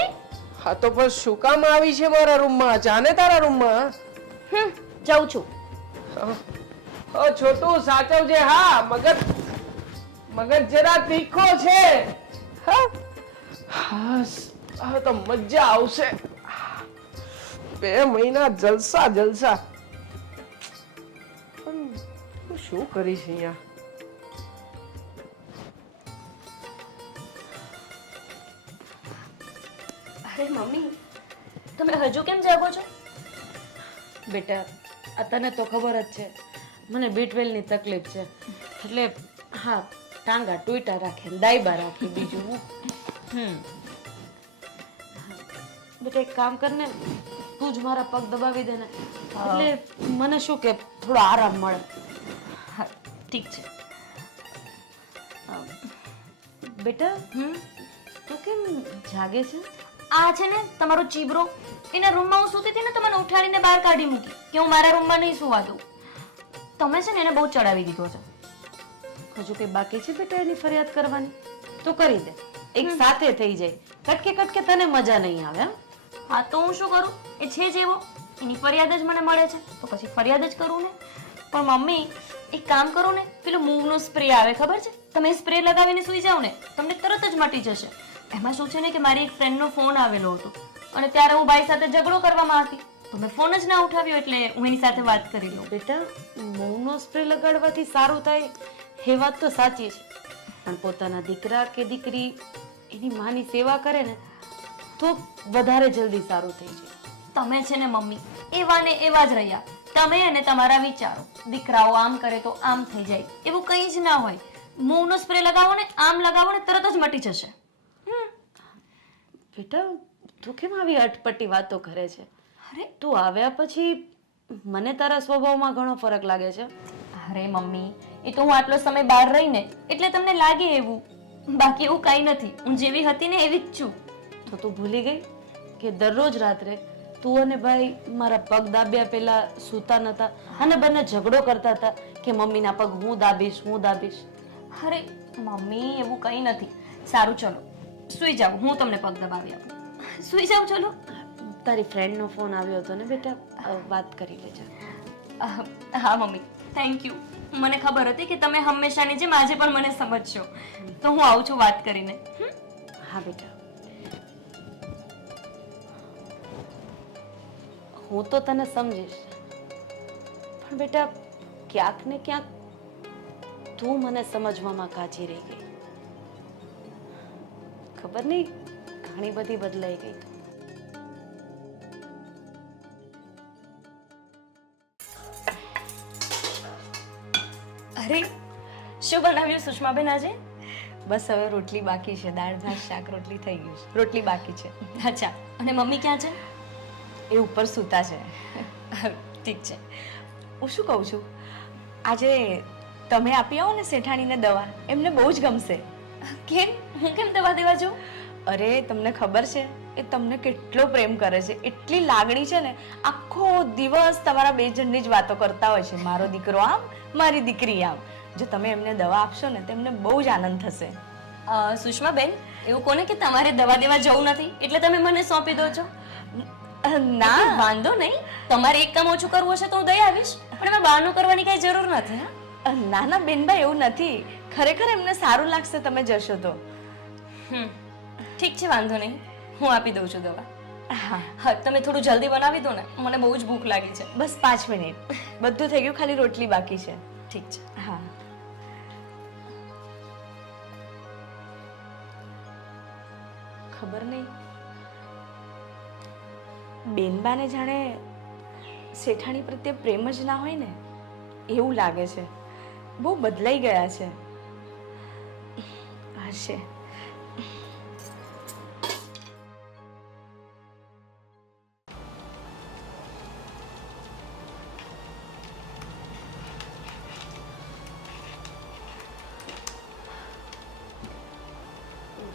હા તો બસ શું કામ આવી છે મારા રૂમમાં જાને તારા રૂમમાં જાઉં છું. ઓ છોટું સાચવજે હા મગજ જરા તીખો છે હા હાસ હવે તો મજા આવશે 2 મહિના જલસા પણ હું શું કરીશ અહીંયા અરે મમ્મી તમે હજુ કેમ જાગો છો? બેટા આ તને તો ખબર જ છે મને બીટવેલની તકલીફ છે એટલે હા ટાંગા ટૂટા રાખે દાયબા રાખે બીજું હું બેટા એક કામ કર ને તું જ મારા પગ દબાવી દે ને એટલે મને શું કે થોડો આરામ મળે. હા ઠીક છે. બેટા તું કેમ જાગે છે? આ છે ને તમારો ચીબરો એના રૂમમાં હું સૂતી હતી ને તો મને ઉઠાડીને બહાર કાઢી મૂકી કે હું મારા રૂમમાં નહીં સુવા દઉં. તમે છે ને એને બહુ ચડાવી દીધો છે. હજુ કઈ બાકી છે બેટા એની ફરિયાદ કરવાની? તો કરી દે એક સાથે થઈ જાય કટકે તને મજા નહીં આવે. હા તો હું શું કરું? એ છે જેવો એની ફરિયાદ જ મને મળે છે તો પછી ફરિયાદ જ કરું ને. પણ મમ્મી એક કામ કરો ને પેલો મૂવનો સ્પ્રે આવે ખબર છે? તમે સ્પ્રે લગાવીને સૂઈ જાઓ ને તમને તરત જ મટી જશે. એમાં શું છે ને કે મારી એક ફ્રેન્ડનો ફોન આવેલો હતો અને ત્યારે હું ભાઈ સાથે ઝઘડો કરવામાં હતી તો મેં ફોન જ ના ઉઠાવ્યો એટલે હું એની સાથે વાત કરી લઉં. બેટા મોંનો સ્પ્રે લગાડવાથી સારું થાય એ વાત તો સાચી છે પણ પોતાના દીકરા કે દીકરી એની માની સેવા કરે ને તો વધારે જલ્દી સારું થઈ જાય. તમે છે ને મમ્મી એવા ને એવા જ રહ્યા. તમે અને તમારા વિચારો દીકરાઓ આમ કરે તો આમ થઈ જાય એવું કંઈ જ ના હોય. મૂવનો સ્પ્રે લગાવો ને આમ લગાવો ને તરત જ મટી જશે. બેટા તું કેમ આવી અટપટી વાતો કરે છે? અરે તું આવ્યા પછી મને તારા સ્વભાવમાં ઘણો ફરક લાગે છે. અરે મમ્મી એ તો હું આટલો સમય બહાર રહીને એટલે તમને લાગે એવું બાકી એવું કાંઈ નથી. હું જેવી હતી ને એવી જ છું. તો તું ભૂલી ગઈ કે દરરોજ રાત્રે તું અને ભાઈ મારા પગ દાબ્યા પહેલા સૂતા નતા અને બંને ઝઘડો કરતા હતા કે મમ્મીના પગ હું દાબીશ. અરે મમ્મી એવું કંઈ નથી. સારું ચલો સુઈ જાઓ, હું તમને પગ દબાવી આપું. સુઈ જાઓ ચલો. તારી ફ્રેન્ડનો ફોન આવ્યો હતો ને બેટા, વાત કરી લેજે. હા મમ્મી, થેન્ક યુ. મને ખબર હતી કે તમે હંમેશાની જેમ આજે પણ મને સમજશો, તો હું આવું છું વાત કરીને. હા બેટા, હું તો તને સમજીશ, પણ બેટા ક્યાંક ને ક્યાંક તું મને સમજવામાં કાચી રહી ગઈ. ખબર નહીં, ઘણી બધી બદલાઈ ગઈ. અરે શું બનાવ્યું સુષ્માબેન આજે? બસ હવે રોટલી બાકી છે, દાળ ભાત શાક રોટલી થઈ ગયું છે, રોટલી બાકી છે. અચ્છા, અને મમ્મી ક્યાં છે? એ ઉપર સૂતા છે. ઠીક છે. હું શું કહું છું, આજે તમે આપી આવો ને શેઠાણીને દવા, એમને બહુ જ ગમશે. કેમ? હું કેમ દવા દેવા જાઉં? અરે તમને ખબર છે એ તમને કેટલો પ્રેમ કરે છે, એટલી લાગણી છે ને, આખો દિવસ તમારા બે જણની જ વાતો કરતા હોય છે, મારો દીકરો આમ, મારી દીકરી આમ. જો તમે એમને દવા આપશો ને તેમને બહુ જ આનંદ થશે. સુષ્માબેન, એવું કોને કે તમારે દવા દેવા જવું નથી એટલે તમે મને સોંપી દો છો? ના વાંધો નહીં, તમારે એક કામ ઓછું કરવું હશે તો હું દઈ આવીશ, પણ એમાં બહારનું કરવાની કઈ જરૂર નથી. ના ના બેનભાઈ, એવું નથી, ખરેખર એમને સારું લાગશે તમે જશો તો. ઠીક છે, વાંધો નહીં, હું આપી દઉં છું દવા. હા હા, તમે થોડું જલ્દી બનાવી દો ને, મને બહુ જ ભૂખ લાગી છે. બસ 5 મિનિટ, બધું થઈ ગયું, ખાલી રોટલી બાકી છે. ઠીક છે. હા ખબર નહીં, બેનબાને જાણે શેઠાણી પ્રત્યે પ્રેમ જ ના હોય ને એવું લાગે છે. બહુ બદલાઈ ગયા છે. હશે.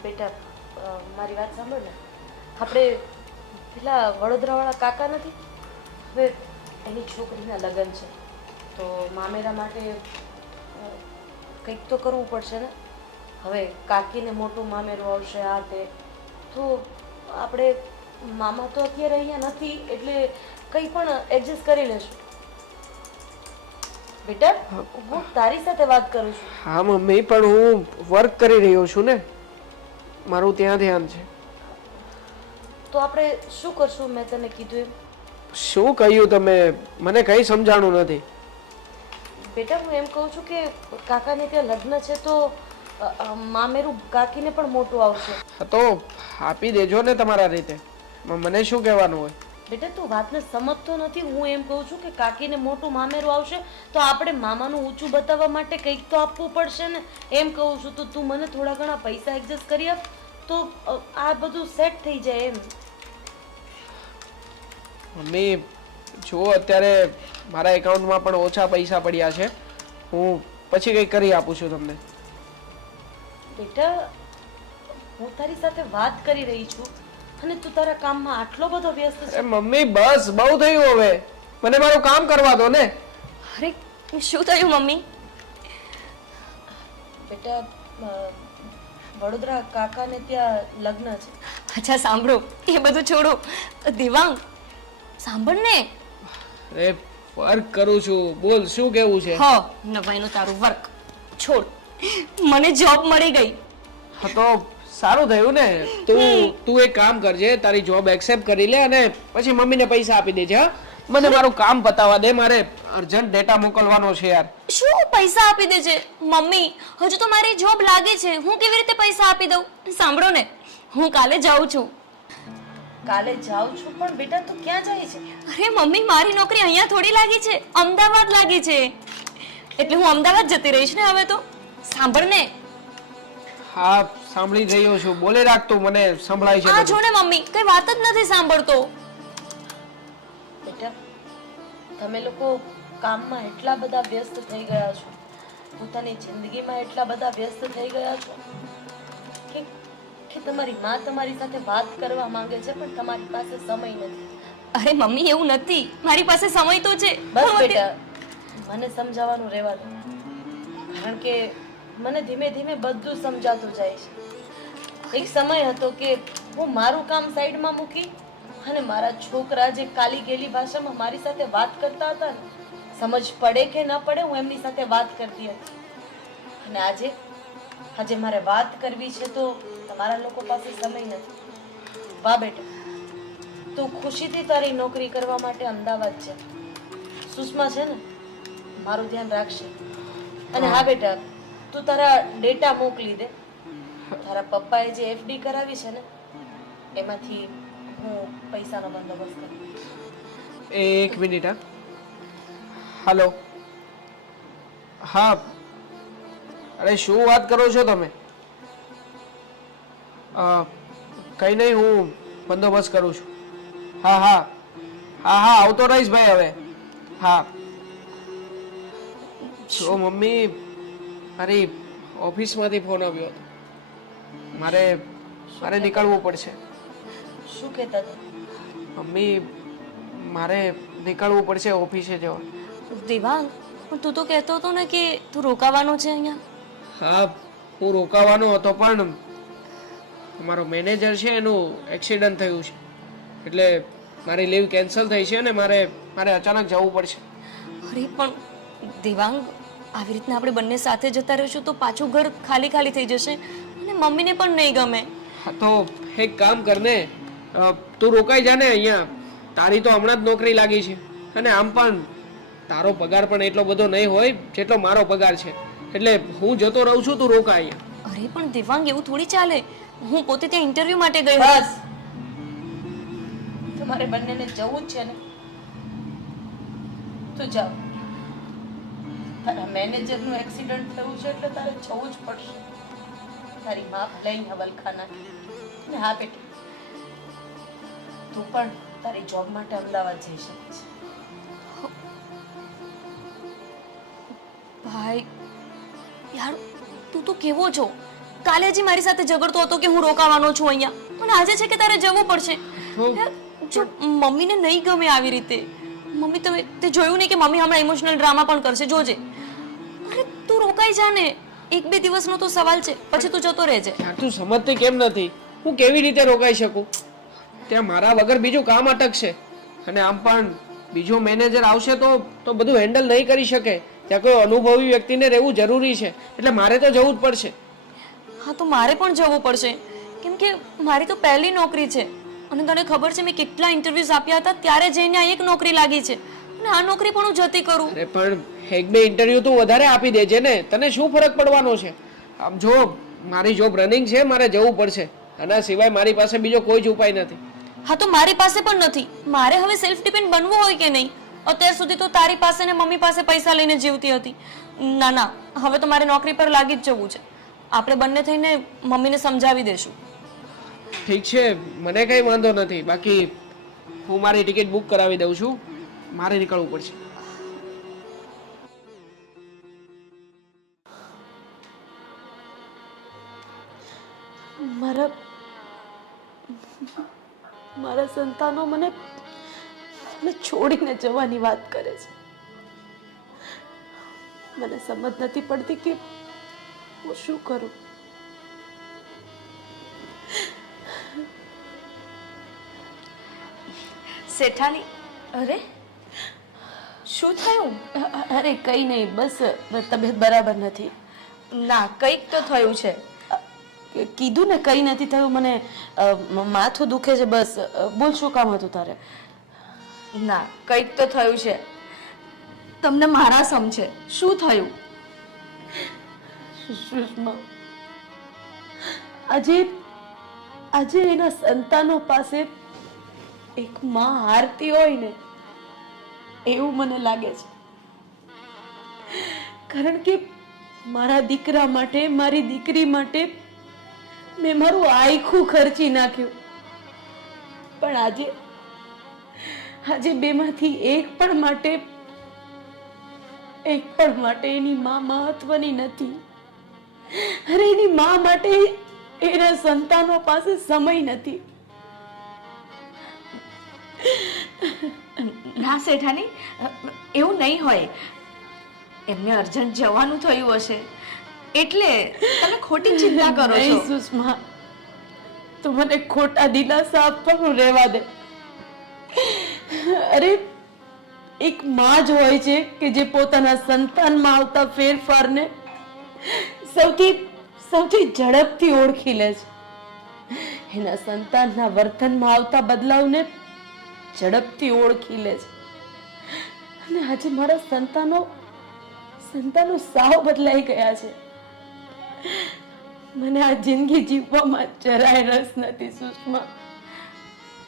બેટા મારી વાત સાંભળ ને, આપણે પેલા વડોદરાવાળા કાકા નથી, હવે એની છોકરીના લગ્ન છે, તો મામેરા માટે કંઈક તો કરવું પડશે ને. હવે કાકીને મોટું મામેરું આવશે, આ તે, તો આપણે મામા તો અત્યારે અહીંયા નથી એટલે કંઈ પણ એડજસ્ટ કરી લેશું. બેટા હું તારી સાથે વાત કરું છું. હા મમ્મી, પણ હું વર્ક કરી રહ્યો છું ને, મારું ત્યાં ધ્યાન છે. તો આપણે શું કરશું? મેં તને કીધું એમ. શું કહ્યું તમે? મને કંઈ સમજાણું નથી. બેટા હું એમ કહું છું કે કાકાને ત્યાં લગ્ન છે તો મામેરું કાકીને પણ મોટું આવશે. હા તો આપી દેજો ને તમારા રીતે, મને શું કહેવાનું હોય? બેટા તું વાતને સમજતો નથી. હું એમ કહું છું કે કાકીને મોટું મામેરું આવશે તો આપણે મામાનું ઊંચું બતાવવા માટે કંઈક તો આપવું પડશે ને, એમ કહું છું. તો તું મને થોડા ઘણા પૈસા એડજસ્ટ કરી આપ તો આ બધું સેટ થઈ જાય એમ. મમ્મી જો અત્યારે મારા એકાઉન્ટમાં પણ ઓછા પૈસા પડ્યા છે, હું પછી કંઈક કરી આપું છું તમને. બેટા હું તારી સાથે વાત કરી રહી છું અને તું તારા કામમાં આટલો બધો વ્યસ્ત છે. અરે મમ્મી બસ બહુ થયું, હવે મને મારું કામ કરવા દો ને. અરે શું થયું મમ્મી? બેટા વડોદરા કાકાને ત્યાં લગ્ન છે. અચ્છા સાંભળો, એ બધું છોડો. દેવાંગ સાંભળ ને. અરે વર્ક કરું છું, બોલ શું કેવું છે? હ નવાઈનું તારું વર્ક છોડ, મને જોબ મળી ગઈ. હા તો સારું થયું ને. તું એક કામ કરજે, તારી જોબ એક્સેપ્ટ કરી લે અને પછી મમ્મીને પૈસા આપી દેજે. હા મને મારું કામ પતાવવા દે, મારે અર્જન્ટ ડેટા મોકલવાનો છે યાર. શું પૈસા આપી દેજે? મમ્મી હજુ તો મારી જોબ લાગી છે, હું કેવી રીતે પૈસા આપી દઉં? સાંભળો ને, હું કાલે જાઉં છું. કાલે જાઉં છું? પણ બેટા તું ક્યાં જાય છે? અરે મમ્મી મારી નોકરી અહીંયા થોડી લાગી છે, અમદાવાદ લાગી છે, એટલે હું અમદાવાદ જતી રહીશ ને હવે તો. સાંભળ ને. હા સાંભળી રહ્યો છું, બોલે રાખ, તું મને સંભળાય છે આ બધું. જો ને મમ્મી, કઈ વાત જ નથી સાંભળતો. બેટા તમે લોકો કામમાં એટલા બધા વ્યસ્ત થઈ ગયા છો, પોતાની જિંદગીમાં એટલા બધા વ્યસ્ત થઈ ગયા છો કે તમારી માં તમારી સાથે વાત કરવા માંગે છે પણ તમારી પાસે સમય નથી. અરે મમ્મી એવું નથી, મારી પાસે સમય તો છે. બસ બેટા મને સમજાવવાનું રહેવા દો, કારણ કે મને ધીમે ધીમે બધું સમજાતું જાય છે. એક સમય હતો કે હું મારું કામ સાઈડમાં મૂકી અને મારા છોકરા જે કાલી ગેલી ભાષામાં મારી સાથે વાત કરતા હતા ને, સમજ પડે કે ન પડે હું એમની સાથે વાત કરતી હતી. અને આજે મારે વાત કરવી છે તો તમારા લોકો પાસે સમય નથી. વાહ બેટા, તું ખુશીથી તારી નોકરી કરવા માટે અમદાવાદ છે. સુષ્મા છે ને, મારું ધ્યાન રાખશે. અને હા બેટા, તું તારા ડેટા મોકલી દે. તારા પપ્પાએ જે એફડી કરાવી છે ને, એમાંથી હું પૈસાનો બંદોબસ્ત કરું. એક મિનિટ. હા, હલો. હા, અરે શું વાત કરો છો તમે? કઈ નહીં, હું બંદોબસ્ત કરું છું. હા હા હા હા, આવતો રહીશ ભાઈ હવે. હા જો મમ્મી, મારી ઓફિસમાંથી ફોન આવ્યો હતો. મારે નીકળવું પડશે. શું કહેતા હતા? મમ્મી, મારે નીકળવું પડશે ઓફિસે જવા. દેવાંગ, તું તો કહેતો હતો ને કે તું રોકાવાનો છે અહીંયા. હા, હું રોકાવાનો હતો પણ મારો મેનેજર છે એનું એક્સિડન્ટ થયું છે, એટલે મારી લીવ કેન્સલ થઈ છે અને મારે અચાનક જવું પડશે. અરે પણ દેવાંગ, આવી રીતના આપણે બંને સાથે જતા રહીશું તો પાછું ઘર ખાલી ખાલી થઈ જશે અને મમ્મીને પણ નહીં ગમે. હા તો એક કામ કરને, તું રોકાઈ જા ને અહીંયા. તારી તો હમણાં જ નોકરી લાગી છે અને આમ પણ તારો પગાર પણ એટલો બધો નહીં હોય જેટલો મારો પગાર છે, એટલે હું જતો રહું છું, તું રોકા અહીંયા. અરે પણ દેવાંગ, એવું થોડી ચાલે. હું પોતે ત્યાં ઇન્ટરવ્યુ માટે ગઈ હતી. બસ, તમારે બંનેને જવું જ છે ને, તું જાઓ. તારા મેનેજરનું એક્સિડન્ટ થયું છે એટલે તારે જવું જ પડશે. તારી માં લઈને વલખા નાખી. અને હા બેટી, તું પણ તારી જોબ માટે અમદાવાદ જઈ શકે છે. ભાઈ યાર, તું તો કેવો છો? કાલે હજી મારી સાથે ઝઘડતો હતો કે હું રોકાવાનો છું અહીંયા, અને આજે છે કે તારે જવું પડશે. યાર, જો મમ્મીને નહીં ગમે આવી રીતે. મમ્મી, તમે તે જોયું નહીં કે મમ્મી હમણાં ઇમોશનલ ડ્રામા પણ કરશે, જોજે. અરે તું રોકાઈ જા ને, 1-2 દિવસનો તો સવાલ છે, પછી તું જતો રહેજે. યાર તું સમજતી કેમ નથી? હું કેવી રીતે રોકાઈ શકું? ત્યાં મારા વગર બીજું કામ અટકશે, અને આમ પણ બીજો મેનેજર આવશે તો બધું હેન્ડલ નહીં કરી શકે. ત્યાં કોઈ અનુભવી વ્યક્તિને રહેવું જરૂરી છે, એટલે મારે તો જવું જ પડશે. હા, તો મારે પણ જવું પડશે, કેમ કે મારી તો પહેલી નોકરી છે. અને તને ખબર છે મેં કેટલા ઇન્ટરવ્યુઝ આપ્યા હતા, ત્યારે જઈને આ એક નોકરી લાગી છે, અને આ નોકરી પણ હું જતી કરું. અરે પણ 1-2 ઇન્ટરવ્યુ તું વધારે આપી દેજે ને, તને શું ફરક પડવાનો છે? આમ જો, મારી જોબ રનિંગ છે, મારે જવું પડશે. આના સિવાય મારી પાસે બીજો કોઈ જ ઉપાય નથી. હા, તો મારી પાસે પણ નથી. મારે હવે સેલ્ફ ડિપેન્ડ બનવું હોય કે નહીં? અત્યાર સુધી તો તારી પાસે ને મમ્મી પાસે પૈસા લઈને જીવતી હતી. ના ના, હવે તો મારે નોકરી પર લાગી જ જવું છે. આપણે બંને થઈને મમ્મીને સમજાવી દેશું. ઠીક છે, મને કઈ વાંધો નથી. બાકી હું મારી ટિકિટ બુક કરાવી દઉં છું, મારે નીકળવું પડશે. મારા સંતાનો મને છોડીને જવાની વાત કરે છે. મને સમજ નથી પડતી કે હું શું કરું. શેઠાણી, અરે શું થયું? અરે કઈ નહીં, બસ તબિયત બરાબર નથી. ના, કંઈક તો થયું છે. કીધું ને કઈ નથી થયું, મને માથું દુખે છે, બસ. બોલ, શું કામ હતું તારે? ના, કંઈક તો થયું છે. તમને મારા સમ છે. શું થયું? સુષ્મા, આજે એના સંતાનો પાસે એક માં હારતી હોય ને, એવું મને લાગે છે. કારણ કે મારા દીકરા માટે, મારી દીકરી માટે મેં મારું આખું ખર્ચી નાખ્યું, પણ આજે બેમાંથી એક પણ માટે એની માં મહત્વની નથી. અરે એની માં માટે એના સંતાનો પાસે સમય નથી. ના શેઠાણી, એવું નહીં હોય. એમને અર્જન્ટ જવાનું થયું હશે, એટલે તમે ખોટી ચિંતા કરો છો. નહીં સુષ્મા, તું મને ખોટા દિલાસા આપવાનું રહેવા દે. અરે એક માં જ હોય છે કે જે પોતાના સંતાનમાં આવતા ફેરફારને સૌથી સૌથી ઝડપથી ઓળખી લે છે. એના સંતાનના વર્તનમાં આવતા બદલાવને ઝડપથી ઓળખી લે છે. અને આજે મારા સંતાનો સાવ બદલાઈ ગયા છે. મને આ જિંદગી જીવવામાં જરાય રસ નથી સુષ્મા,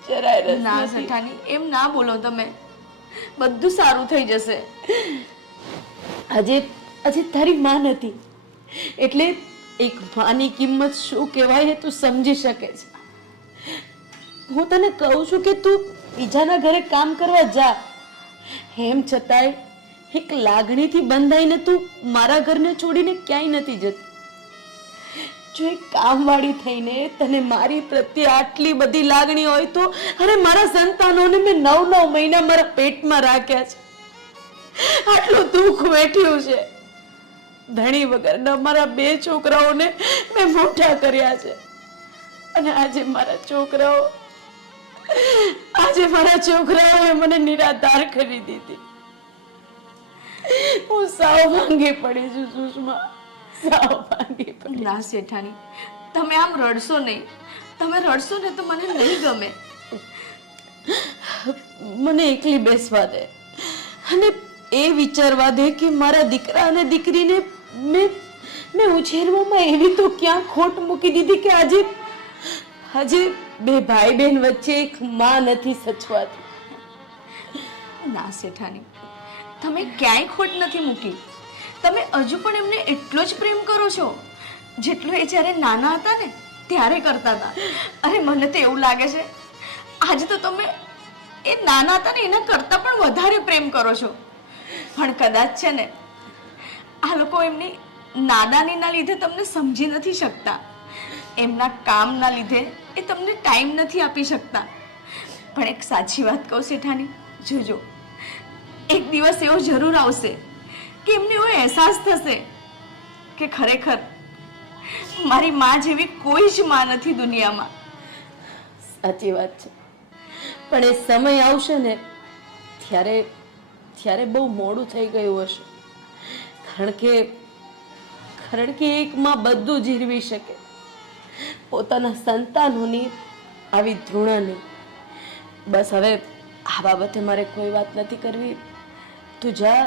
જરાય રસ ના નથી. સઠાની, એમ ના બોલો તમે. બધું સારું થઈ જશે. આજે તારી માં નથી એટલે એક માની કિંમત શું કહેવાય એ તું સમજી શકે છે. હું તને કહું છું કે તું બીજાના ઘરે કામ કરવા જા, એમ છતાંય એક લાગણીથી બંધાઈને તું મારા ઘરને છોડીને ક્યાંય નથી જતી. જો એક કામવાળી થઈને તને મારી પ્રત્યે આટલી બધી લાગણી હોય તો અરે મારા સંતાનોને મેં 9 મહિના મારા પેટમાં રાખ્યા છે, આટલું દુઃખ વેઠ્યું છે. ધણી વગરના મારા 2 છોકરાઓને મેં મોટા કર્યા છે અને આજે મારા છોકરાઓએ મને નિરાધાર કરી દીધી. હું સાવ ભાંગી પડી છું સુષ્મા, સાવ ભાંગી પડી. ના શેઠાણી, તમે આમ રડશો નહીં. તમે રડશો ને તો મને નહીં ગમે. મને એકલી બેસવા દે અને એ વિચારવા દે કે મારા દીકરા અને દીકરીને મેં ઉછેરવામાં એવી તો ક્યાં ખોટ મૂકી દીધી કે આજે 2 ભાઈ બહેન વચ્ચે એક માં નથી સચવાતી. ના શેઠાણી, તમે ક્યાંય ખોટ નથી મૂકી. તમે હજુ પણ એમને એટલો જ પ્રેમ કરો છો જેટલો એ જ્યારે નાના હતા ને ત્યારે કરતા હતા. અરે મને તો એવું લાગે છે આજે તો તમે એ નાના હતા ને એના કરતા પણ વધારે પ્રેમ કરો છો. પણ કદાચ છે ને આ લોકો એમની નાદાનીના લીધે તમને સમજી નથી શકતા. એમના કામના લીધે એ તમને ટાઈમ નથી આપી શકતા. પણ એક સાચી વાત કહું શેઠાણી, જોજો એક દિવસ એવો જરૂર આવશે કે એમને એવો અહેસાસ થશે કે ખરેખર મારી માં જેવી કોઈ જ માં નથી દુનિયામાં. સાચી વાત છે, પણ એ સમય આવશે ને ત્યારે બહુ મોડું થઈ ગયું હશે. કારણ કે એક માં બધું જીરવી શકે, પોતાના સંતાનોની આવી ધૃણા નહીં. બસ હવે આ બાબતે મારે કોઈ વાત નથી કરવી. તું જા,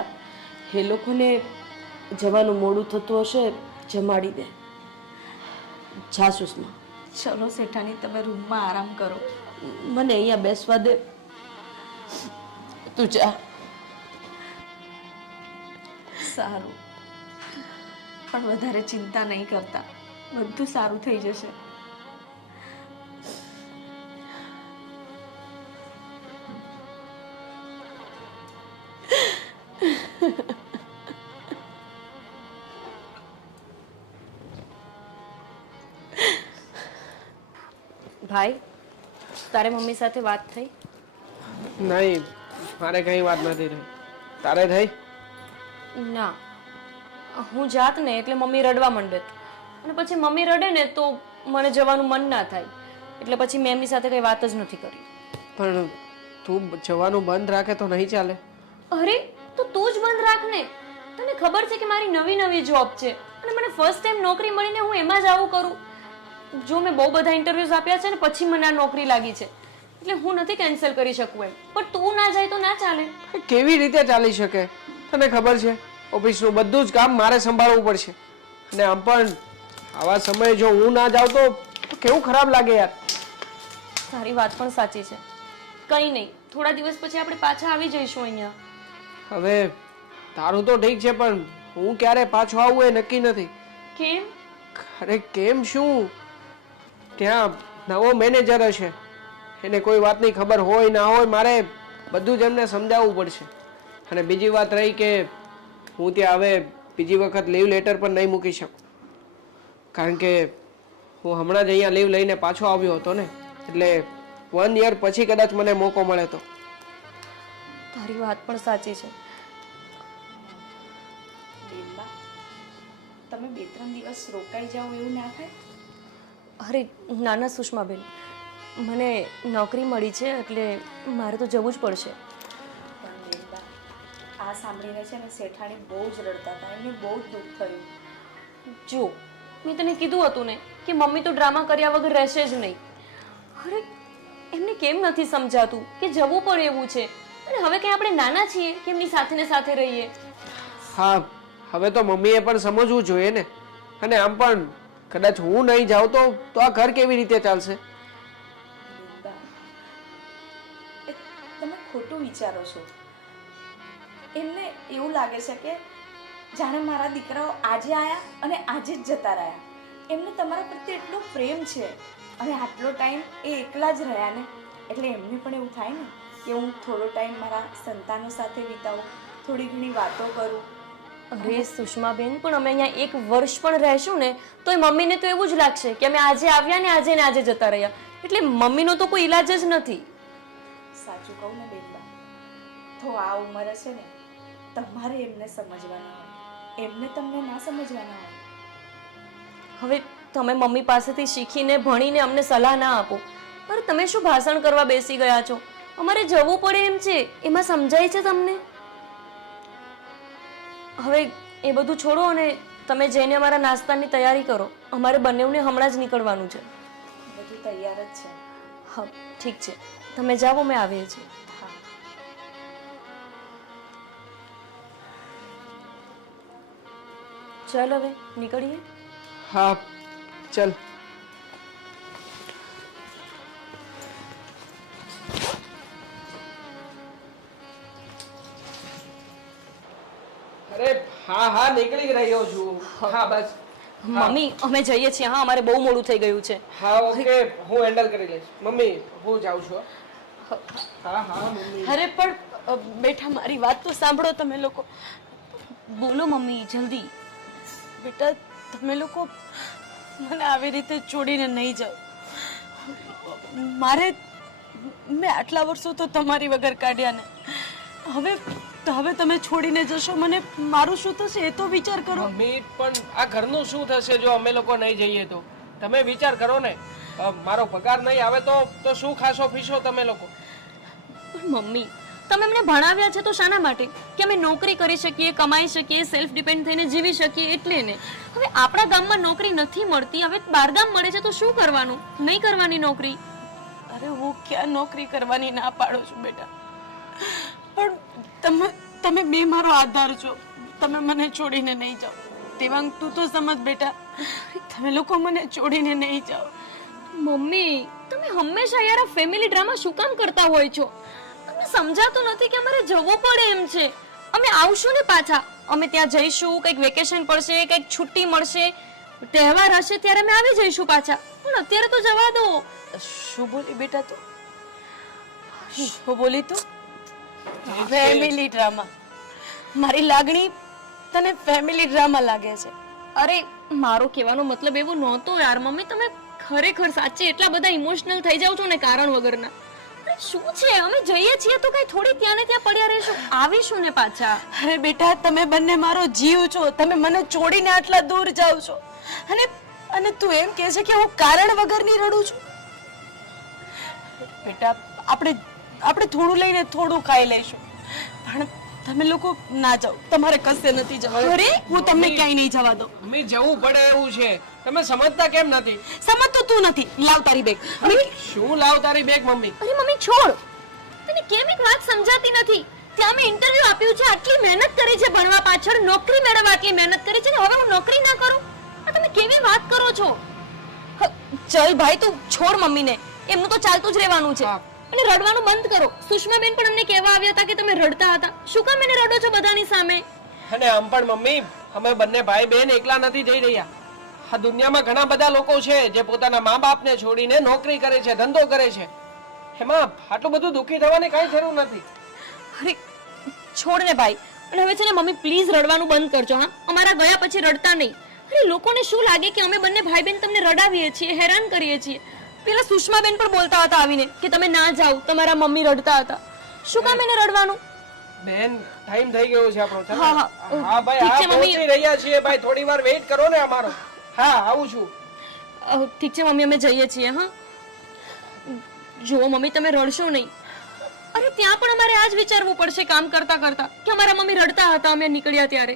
એ લોકોને જવાનું મોડું થતું હશે, જમાડી દે. જા સુષ્મા. ચલો શેઠાણી, તમે રૂમમાં આરામ કરો. મને અહીંયા બેસવા દે. તું જા. સારું, પણ વધારે ચિંતા નહીં કરતા. બધું સારું થઈ જશે. ભાઈ, તારે મમ્મી સાથે વાત થઈ? નહીં, મારે કઈ વાત નથી થઈ. તારે થઈ? ના, હું જાત ને એટલે મમ્મી રડવા માંડે અને પછી મમ્મી રડે ને તો મને જવાનું મન ના થાય, એટલે પછી મેં એમની સાથે કઈ વાત જ નથી કરી. પણ તું જવાનું બંધ રાખે તો નહીં ચાલે. અરે તો તું જ બંધ રાખ ને. તને ખબર છે કે મારી નવી જોબ છે અને મને ફર્સ્ટ ટાઈમ નોકરી મળીને હું એમાં જ આવું કરું. જો મેં બહુ બધા ઇન્ટરવ્યુઝ આપ્યા છે ને પછી મને આ નોકરી લાગી છે, એટલે હું નથી કેન્સલ કરી શકું એમ. પણ તું ના જાય તો ના ચાલે. કેવી રીતે ચાલી શકે? તને ખબર છે ઓફિસનું બધું જ કામ મારે સંભાળવું પડશે, અને આમ પણ આવા સમયે જો હું ના જાઉં તો કેવું ખરાબ લાગે યાર. તારી વાત પણ સાચી છે. કઈ નહીં, થોડા દિવસ પછી આપણે પાછા આવી જઈશું અહીંયા. હવે તારું તો ઠીક છે, પણ હું ક્યારે પાછો આવું એ નક્કી નથી. કેમ? અરે કેમ શું, ત્યાં નવો મેનેજર હશે, એને કોઈ વાતની ખબર હોય ના હોય, મારે બધું જ એમને સમજાવવું પડશે. અને બીજી વાત રહી કે હું ત્યાં હવે બીજી વખત લીવ લેટર પણ નહીં મૂકી શકું, કારણ કે હું હમણાં જ અહીંયા લીવ લઈને પાછો આવ્યો હતો ને, એટલે 1 યર પછી કદાચ મને મોકો મળે તો. તારી વાત પણ સાચી છે. તમે 2-3 દિવસ રોકાઈ જાઓ એવું ના થાય? અરે નાના સુષ્માબેન, મને નોકરી મળી છે એટલે મારે તો જવું જ પડશે. પણ બેનબા, આ સાંભળીને છે ને શેઠાણી બહુ જ રડતા હતા, એમને બહુ જ દુઃખ થયું. જો મેં તને કીધું હતું ને કે મમ્મી તો ડ્રામા કર્યા વગર રહેશે જ નહીં. અરે એમને કેમ નથી સમજાતું કે જવું પડે એવું છે, અને હવે કંઈ આપણે નાના છીએ કે એમની સાથે ને સાથે રહીએ. હા, હવે તો મમ્મીએ પણ સમજવું જોઈએ ને. અને આમ પણ કદાચ હું નહીં જાઉં તો આ ઘર કેવી રીતે ચાલશે? બેનબા, તમે ખોટું વિચારો છો. એમને એવું લાગે છે કે જાણે મારા દીકરાઓ આજે આવ્યા અને આજે જ જતા રહ્યા. એમને તમારા પ્રત્યે એટલો પ્રેમ છે, અને આટલો ટાઈમ એ એકલા જ રહ્યા ને, એટલે એમને પણ એવું થાય ને કે હું થોડો ટાઈમ મારા સંતાનો સાથે વિતાવું, થોડી ઘણી વાતો કરું. અરે સુષ્માબેન, પણ અમે અહીંયા 1 વર્ષ પણ રહેશું ને તો એ મમ્મીને તો એવું જ લાગશે કે અમે આજે આવ્યા ને આજે જતા રહ્યા, એટલે મમ્મીનો તો કોઈ ઈલાજ જ નથી. સાચું કહું ને બેનબા, તો આ ઉંમરે છે ને તમારે એમને સમજવાના હોય, એમને તમને ના સમજવાના હોય. હવે તમે મમ્મી પાસેથી શીખીને ભણીને અમને સલાહ ના આપો. અરે તમે શું ભાષણ કરવા બેસી ગયા છો? અમારે જવું પડે એમ છે, એમાં સમજાય છે તમને? હવે એ બધું છોડો અને તમે જઈને અમારા નાસ્તાની તૈયારી કરો. અમારે બંનેવને હમણાં જ નીકળવાનું છે. બધું તૈયાર જ છે. હા ઠીક છે, તમે જાઓ, અમે આવીએ છીએ. હા. ચાલ હવે નીકળીએ. હા ચલ. અરે હા હા નીકળી રહ્યો છું. હા બસ. મમ્મી અમે જઈએ છીએ. હા અમારે બહુ મોડું થઈ ગયું છે. હા ઓકે, હું હેન્ડલ કરી લઈશ. મમ્મી હું જાઉં છું. હા હા મમ્મી. અરે પણ બેટા, મારી વાત તો સાંભળો તમે લોકો. બોલો મમ્મી જલ્દી. બેટા, તમે લોકો મને આવી રીતે છોડીને નહીં જાઓ. મેં આટલા વર્ષો તો તમારી વગર કાઢ્યા ને, હવે તમે છોડીને જશો, મને મારું શું થશે એ તો વિચાર કરો. મમ્મી પણ આ ઘરનું શું થશે જો અમે લોકો નહીં જઈએ તો? તમે વિચાર કરો ને. મારો પગાર નહીં આવે તો શું ખાશો પીશો તમે લોકો? પણ મમ્મી તમે અમને ભણાવ્યા છે તો શાના માટે? કે અમે નોકરી કરી શકીએ, કમાઈ શકીએ, સેલ્ફ ડિપેન્ડ થઈને જીવી શકીએ એટલે ને. હવે આપણા ગામમાં નોકરી નથી મળતી, હવે બહારગામ મળે છે તો શું કરવાનું? નહીં કરવાની નોકરી. અરે હું ક્યાં નોકરી કરવાની ના પાડું છું બેટા, પણ તમે બે મારો આધાર છો. તમે મને છોડીને નહીં જાઓ. દેવાંગ, તું તો સમજ બેટા, તમે લોકો મને છોડીને નહીં જાઓ. મમ્મી તમે હંમેશા યાર આ ફેમિલી ડ્રામા શું કામ કરતા હોય છો? તમને સમજાતું નથી કે અમારે જવું પડે એમ છે. અમે આવશું ને પાછા, અમે ત્યાં જઈશું, કંઈક વેકેશન પડશે, કંઈક છુટ્ટી મળશે, તહેવાર હશે ત્યારે અમે આવી જઈશું પાછા. પણ અત્યારે તો જવા દો. શું બોલી બેટા તું? શું બોલી તું? Family drama? મારી લાગણી તને ફેમિલી ડ્રામા લાગે છે? અરે મારો કહેવાનો મતલબ એવો નહોતો યાર. મમ્મી તમે ખરેખર સાચે એટલા બધા ઇમોશનલ થઈ જાવ છો ને કારણ વગરના. અરે શું છે, અમે જઈએ છીએ તો કઈ થોડી ત્યાં ને ત્યાં પડ્યા રહેશું, આવીશું ને પાછા. અરે બેટા, તમે બંને મારો જીવ છો. તમે મને છોડીને આટલા દૂર જાવ છો, અને તું એમ કહે છે કે હું કારણ વગરની રડું છું? બેટા, આપણે થોડું લઈને થોડું ખાઈ લઈશું, પણ તમે લોકો ના જાઓ. તમારે કશે નથી જવાનું. અરે હું તમને ક્યાંય નહીં જવા દઉં. મમ્મી જવું પડે એવું છે, તમે સમજતા કેમ નથી? સમજતો તું નથી. લાવ તારી બેગ. શું લાવ તારી બેગ મમ્મી? અરે મમ્મી છોડ. તને કેમ એક વાત સમજાતી નથી? ત્યાં મેં ઇન્ટરવ્યુ આપ્યું છે, આટલી મહેનત કરી છે ભણવા પાછળ, નોકરી મેળવવા આટલી મહેનત કરી છે ને હવે હું નોકરી ના કરું? આ તમે કેવી વાત કરો છો? ચલ ભાઈ તું છોડ મમ્મીને, એમનું તો ચાલતું જ રહેવાનું છે. અને રડવાનું બંધ કરો. સુષ્માબેન પણ અમને કહેવા આવ્યા હતા કે તમે રડતા હતા. શું કામ એને રડો છો બધાની સામે? અને આમ પણ મમ્મી, અમે બંને ભાઈ બહેન એકલા નથી જઈ રહ્યા. આ દુનિયામાં ઘણા બધા લોકો છે જે પોતાના મા બાપને છોડીને નોકરી કરે છે, ધંધો કરે છે. એમાં આટલું બધું દુઃખી થવાની કઈ જરૂર નથી. અરે છોડ ને ભાઈ. અને હવે છે ને મમ્મી પ્લીઝ રડવાનું બંધ કરજો. હા, અમારા ગયા પછી રડતા નહીં. અરે લોકોને શું લાગે કે અમે બંને ભાઈ બહેન તમને રડાવીએ છીએ, હેરાન કરીએ છીએ. પેલા સુષ્માબેન પણ બોલતા હતા આવીને કે તમે ના જાઓ, તમારા મમ્મી રડતા હતા. શું કામ એને રડવાનું? બેન ટાઈમ થઈ ગયો છે આપણો ચાલો. હા, હા. હા ભાઈ ઠીક હા છે, મમ્મી. પહોંચી રહ્યા છીએ ભાઈ થોડી વાર વેઇટ કરો ને અમારો હા આવું છું ઠીક છે મમ્મી, અમે જઈએ છીએ. હા, જુઓ મમ્મી, તમે રડશો નહીં. અરે ત્યાં પણ અમારે આ જ વિચારવું પડશે કામ કરતા કરતા કે અમારા મમ્મી રડતા હતા અમે નીકળ્યા ત્યારે.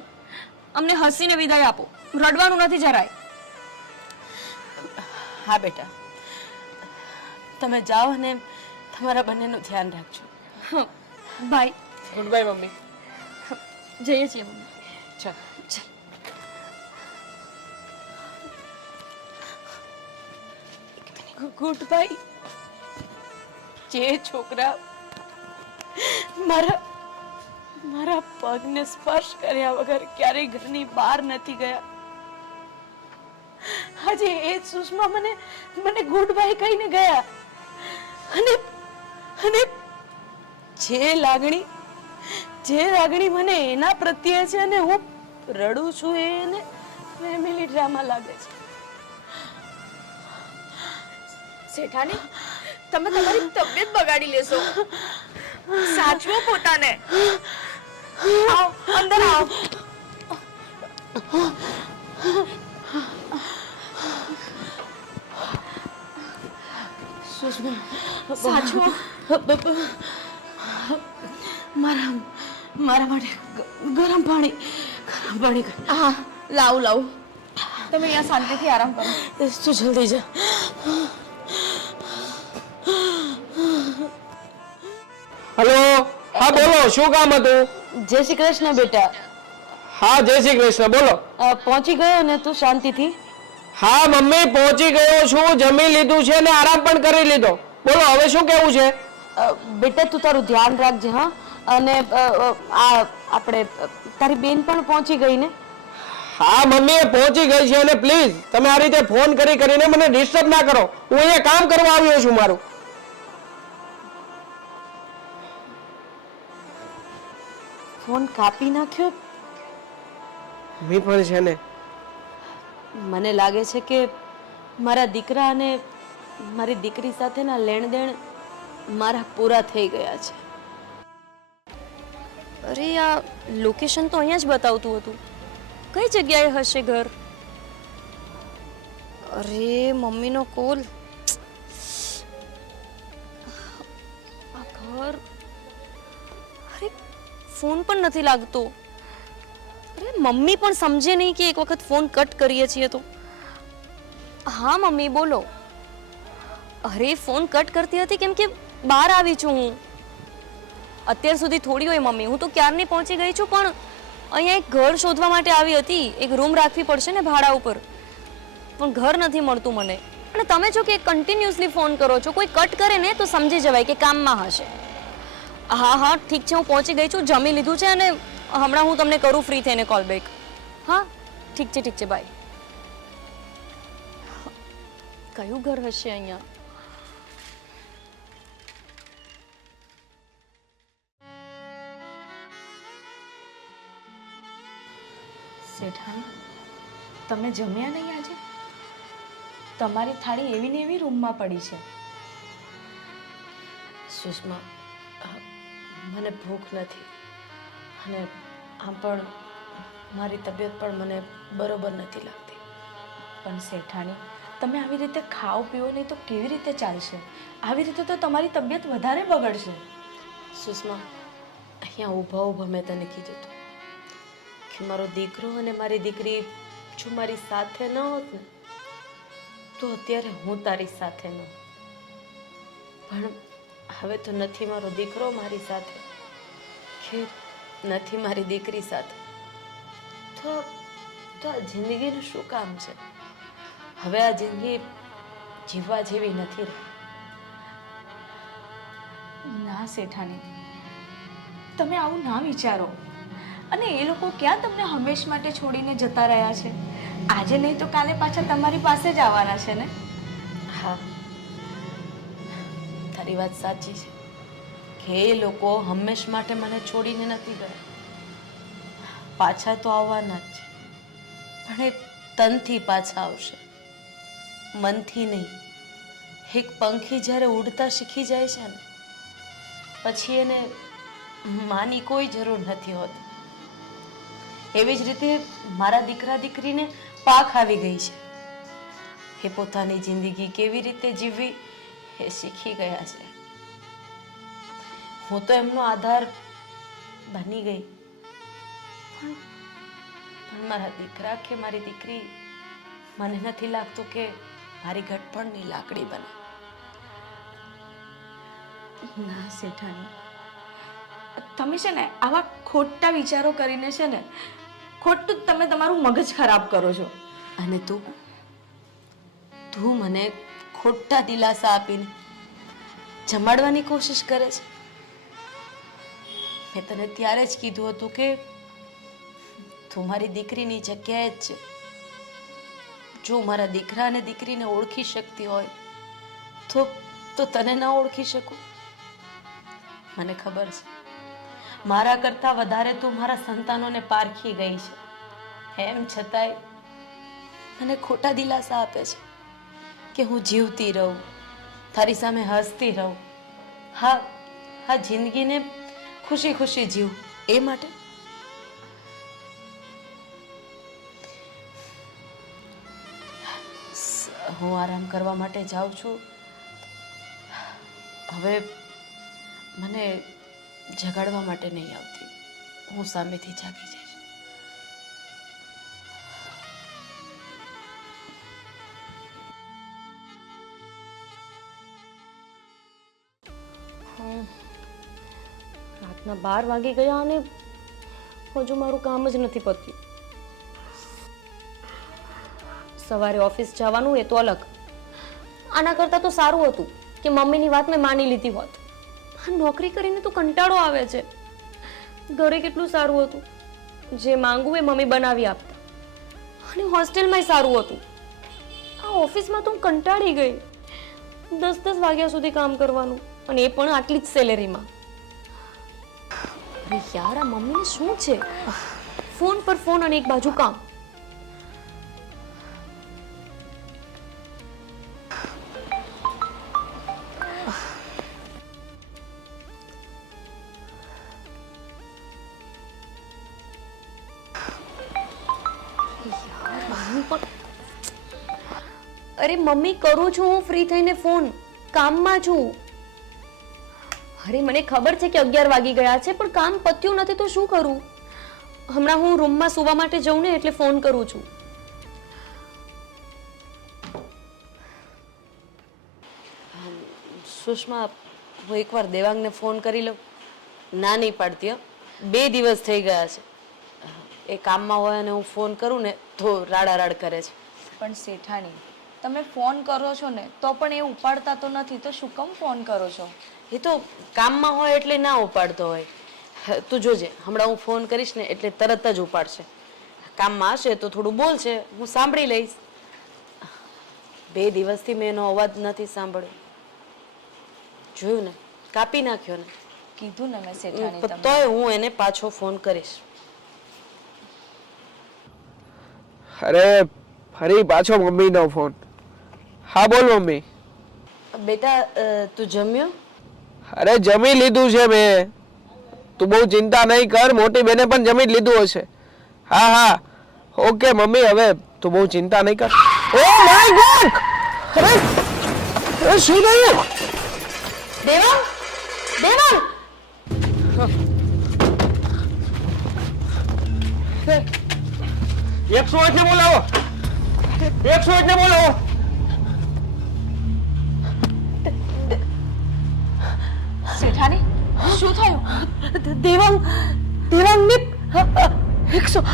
અમને હસીને વિદાય આપો, રડવાનું નથી જરાય. હા બેટા, તમે જાઓ અને તમારા બંનેનું ધ્યાન રાખજો. હા બાય. ગુડ બાય મમ્મી જઈએ છીએ મમ્મી. ચાલ. Good bye. જે છોકરા મારા મારા પગને સ્પર્શ કર્યા વગર ક્યારેય ઘરની બહાર નથી ગયા, આજે એ જ સુષ્મા મને મને ગુડ બાય કહીને ગયા. અને અને જે લાગણી મને એના પ્રત્યે છે ને હું રડું છું એને ફેમિલી ડ્રામા લાગે છે. શેઠાણી, તમે તમારી તબિયત બગાડી લેશો. સાચવો પોતાને. આવ, અંદર આવ. સુષ્મા સાચવો. મારા માટે ગરમ પાણી હા, લાવ. તમે અહીંયા શાંતિથી આરામ કરો. તું જલ્દી જા. હલો હા બોલો શું કામ હતું જય શ્રી કૃષ્ણ બેટા. હા જય શ્રી કૃષ્ણ બોલો પહોંચી ગયો ને તું શાંતિથી? હા મમ્મી પહોંચી ગયો છું જમી લીધું છે ને આરામ પણ કરી લીધો બોલો હવે શું કેવું છે બેટા તું તારું ધ્યાન રાખજે. હા, અને આપણે તારી બેન પણ પહોંચી ગઈ ને? હા મમ્મી એ પહોંચી ગઈ છે અને પ્લીઝ તમે આ રીતે ફોન કરીને મને ડિસ્ટર્બ ના કરો હું અહીંયા કામ કરવા આવ્યો છું મારું ફોન કાપી નાખ્યો? મી પણ છે ને મને લાગે છે કે મારા દીકરા અને મારી દીકરી સાથેના લેણદેણ મારા પૂરા થઈ ગયા છે. અરે આ લોકેશન તો અહીંયા જ બતાવતું હતું. કઈ જગ્યાએ હશે ઘર? અરે મમ્મીનો કોલ. આ ઘર. અરે ફોન પણ નથી લાગતો. અરે મમ્મી પણ સમજે નહીં કે એક વખત ફોન કટ કરીએ છીએ તો. હા મમ્મી બોલો. અરે ફોન કટ કરતી હતી કેમ કે બહાર આવી છું હું. અત્યાર સુધી થોડી હોય મમ્મી, હું તો ક્યારની પહોંચી ગઈ છું પણ અહીંયા એક ઘર શોધવા માટે આવી હતી. એક રૂમ રાખવી પડશે ને ભાડા ઉપર, પણ ઘર નથી મળતું મને. અને તમે જો કે કન્ટિન્યુઅસલી ફોન કરો છો, કોઈ કટ કરે ને તો સમજી જવાય કે કામમાં હશે. હા ઠીક છે, હું પહોંચી ગઈ છું, જમી લીધું છે અને હમણાં હું તમને કરું ફ્રી થઈને કોલ બેક. હા ઠીક છે બાય. કયું ઘર હશે અહીંયા? શેઠાણી, તમે જમ્યા નહીં આજે? તમારી થાળી એવી ને એવી રૂમમાં પડી છે. સુષ્મા, મને ભૂખ નથી અને આમ પણ મારી તબિયત પણ મને બરોબર નથી લાગતી. પણ શેઠાણી, તમે આવી રીતે ખાઓ પીઓ નહીં તો કેવી રીતે ચાલશે? આવી રીતે તો તમારી તબિયત વધારે બગડશે. સુષ્મા, અહીંયા ઊભા મેં તને કીધું હતું કે મારો દીકરો અને મારી દીકરી જો મારી સાથે ન હોત ને તો અત્યારે હું તારી સાથે ન હોત. પણ હવે તો નથી મારો દીકરો મારી સાથે કે નથી મારી દીકરી સાથે, તો આ જિંદગીનું શું કામ છે? હવે આ જિંદગી જીવવા જેવી નથી રહી. ના શેઠાણી, તમે આવું ના વિચારો. અને એ લોકો ક્યાં તમને હંમેશ માટે છોડીને જતા રહ્યા છે? આજે નહીં તો કાલે પાછા તમારી પાસે જ આવવાના છે ને? હા, તારી વાત સાચી છે કે એ લોકો હંમેશ માટે મને છોડીને નથી ગયા. પાછા તો આવવાના જ છે, પણ એ તનથી પાછા આવશે, મનથી નહીં. એક પંખી જ્યારે ઉડતા શીખી જાય છે ને પછી એને માની કોઈ જરૂર નથી હોતી. એવી જ રીતે મારા દીકરા દીકરીને પાક આવી ગઈ છે. એ પોતાની જિંદગી કેવી રીતે જીવવી એ શીખી ગયા છે. હું તો એમનો આધાર બની ગઈ, પણ મારા દીકરા કે મારી દીકરી મને નથી લાગતું કે મારી ઘટપણની લાકડી બને. ના શેઠાણી, તમે છે ને આવા ખોટા વિચારો કરીને છે ને ખોટું જ તમે તમારું મગજ ખરાબ કરો છો. અને તું મને ખોટા દિલાસા આપીને જમાડવાની કોશિશ કરે છે. મેં તને ત્યારે જ કીધું હતું કે તું મારી દીકરીની જગ્યાએ જ છે. જો મારા દીકરા અને દીકરીને ઓળખી શકતી હોય તો તને ના ઓળખી શકું. મને ખબર છે મારા કરતા વધારે તું મારા સંતાનોને પારખી ગઈ છે. એમ છતાંય મને ખોટા દિલાસા આપે છે કે હું જીવતી રહું, તારી સામે હસતી રહું. હા, જિંદગીને ખુશી ખુશી જીવ એ માટે. હું આરામ કરવા માટે જાઉં છું. હવે મને જગાડવા માટે નહીં આવતી, હું સામેથી જાગી જઈશ. રાતના 12 વાગી ગયા અને હજુ મારું કામ જ નથી પત્યું. સવારે ઓફિસ જવાનું એ તો અલગ. આના કરતાં તો સારું હતું કે મમ્મીની વાત મેં માની લીધી હોત. આ નોકરી કરીને તો કંટાળો આવે છે. ઘરે કેટલું સારું હતું, જે માંગવું એ મમ્મી બનાવી આપતા, અને હોસ્ટેલમાંય સારું હતું. આ ઓફિસમાં તો હું કંટાળી ગઈ. 10 વાગ્યા સુધી કામ કરવાનું, અને એ પણ આટલી જ સેલેરીમાં. અરે યાર, આ મમ્મીને શું છે? ફોન પર ફોન અને એક બાજુ કામ. અરે મમ્મી, કરું છું હું ફ્રી થઈને ફોન, કામમાં છું. અરે મને ખબર છે કે 11 વાગી ગયા છે, પણ કામ પત્યું નથી તો શું કરું? હમણાં હું રૂમમાં સુવા માટે જઉં ને એટલે ફોન કરું છું. સુષ્મા, હું એકવાર દેવાંગને ફોન કરી લઉં. ના નહીં પાડતી. 2 દિવસ થઈ ગયા છે. એ કામમાં હોય અને હું ફોન કરું ને તો રાડારાડ કરે છે. પણ શેઠાણી, તમે ફોન કરો છો ને તો પણ એ ઉપાડતા તો નથી, તો શું કામ ફોન કરો છો? એ તો કામમાં હોય એટલે ના ઉપાડતો હોય. તું જોજે, હમણાં હું ફોન કરીશ ને એટલે તરત જ ઉપાડશે. કામમાં હશે તો થોડું બોલશે, હું સાંભળી લઈશ. 2 દિવસથી મેં એનો અવાજ નથી સાંભળ્યો. જોયું ને, કાપી નાખ્યો ને. કીધું ને મેં શેઠાણી તમને. તોય હું એને પાછો ફોન કરીશ. અરે ફરી પાછો મમ્મીનો ફોન. હા બોલ મમ્મી. બેટા, તું જમ્યો? અરે જમી લીધું છે મેં. તું બહુ ચિંતા નહીં કર, મોટી બેને પણ જમી જ લીધું હશે. હા ઓકે મમ્મી, હવે તું બહુ ચિંતા નહીં કર. Oh my God! અરે શું થયું? દેવાંગ! દેવાંગ! 108 ને બોલાવો. 108 ને બોલાવો. શેઠાણી, શું થયું? દેવાંગ ને 108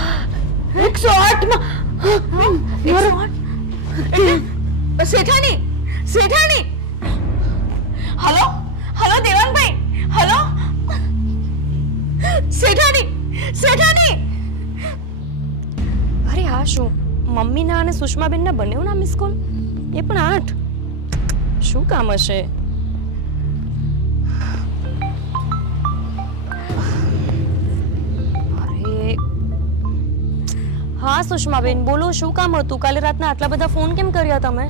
માં શેઠાણી, શેઠાણી! Hello hello Devangbhai, hello શેઠાણી, શેઠાણી! અરે હા, શું મમ્મીના અને સુષ્માબેનના બંનેના મિસ કોલ? એ પણ 8. શું કામ હશે? અરે હા સુષ્માબેન, બોલો, શું કામ હતું? કાલે રાતના આટલા બધા ફોન કેમ કર્યા તમે?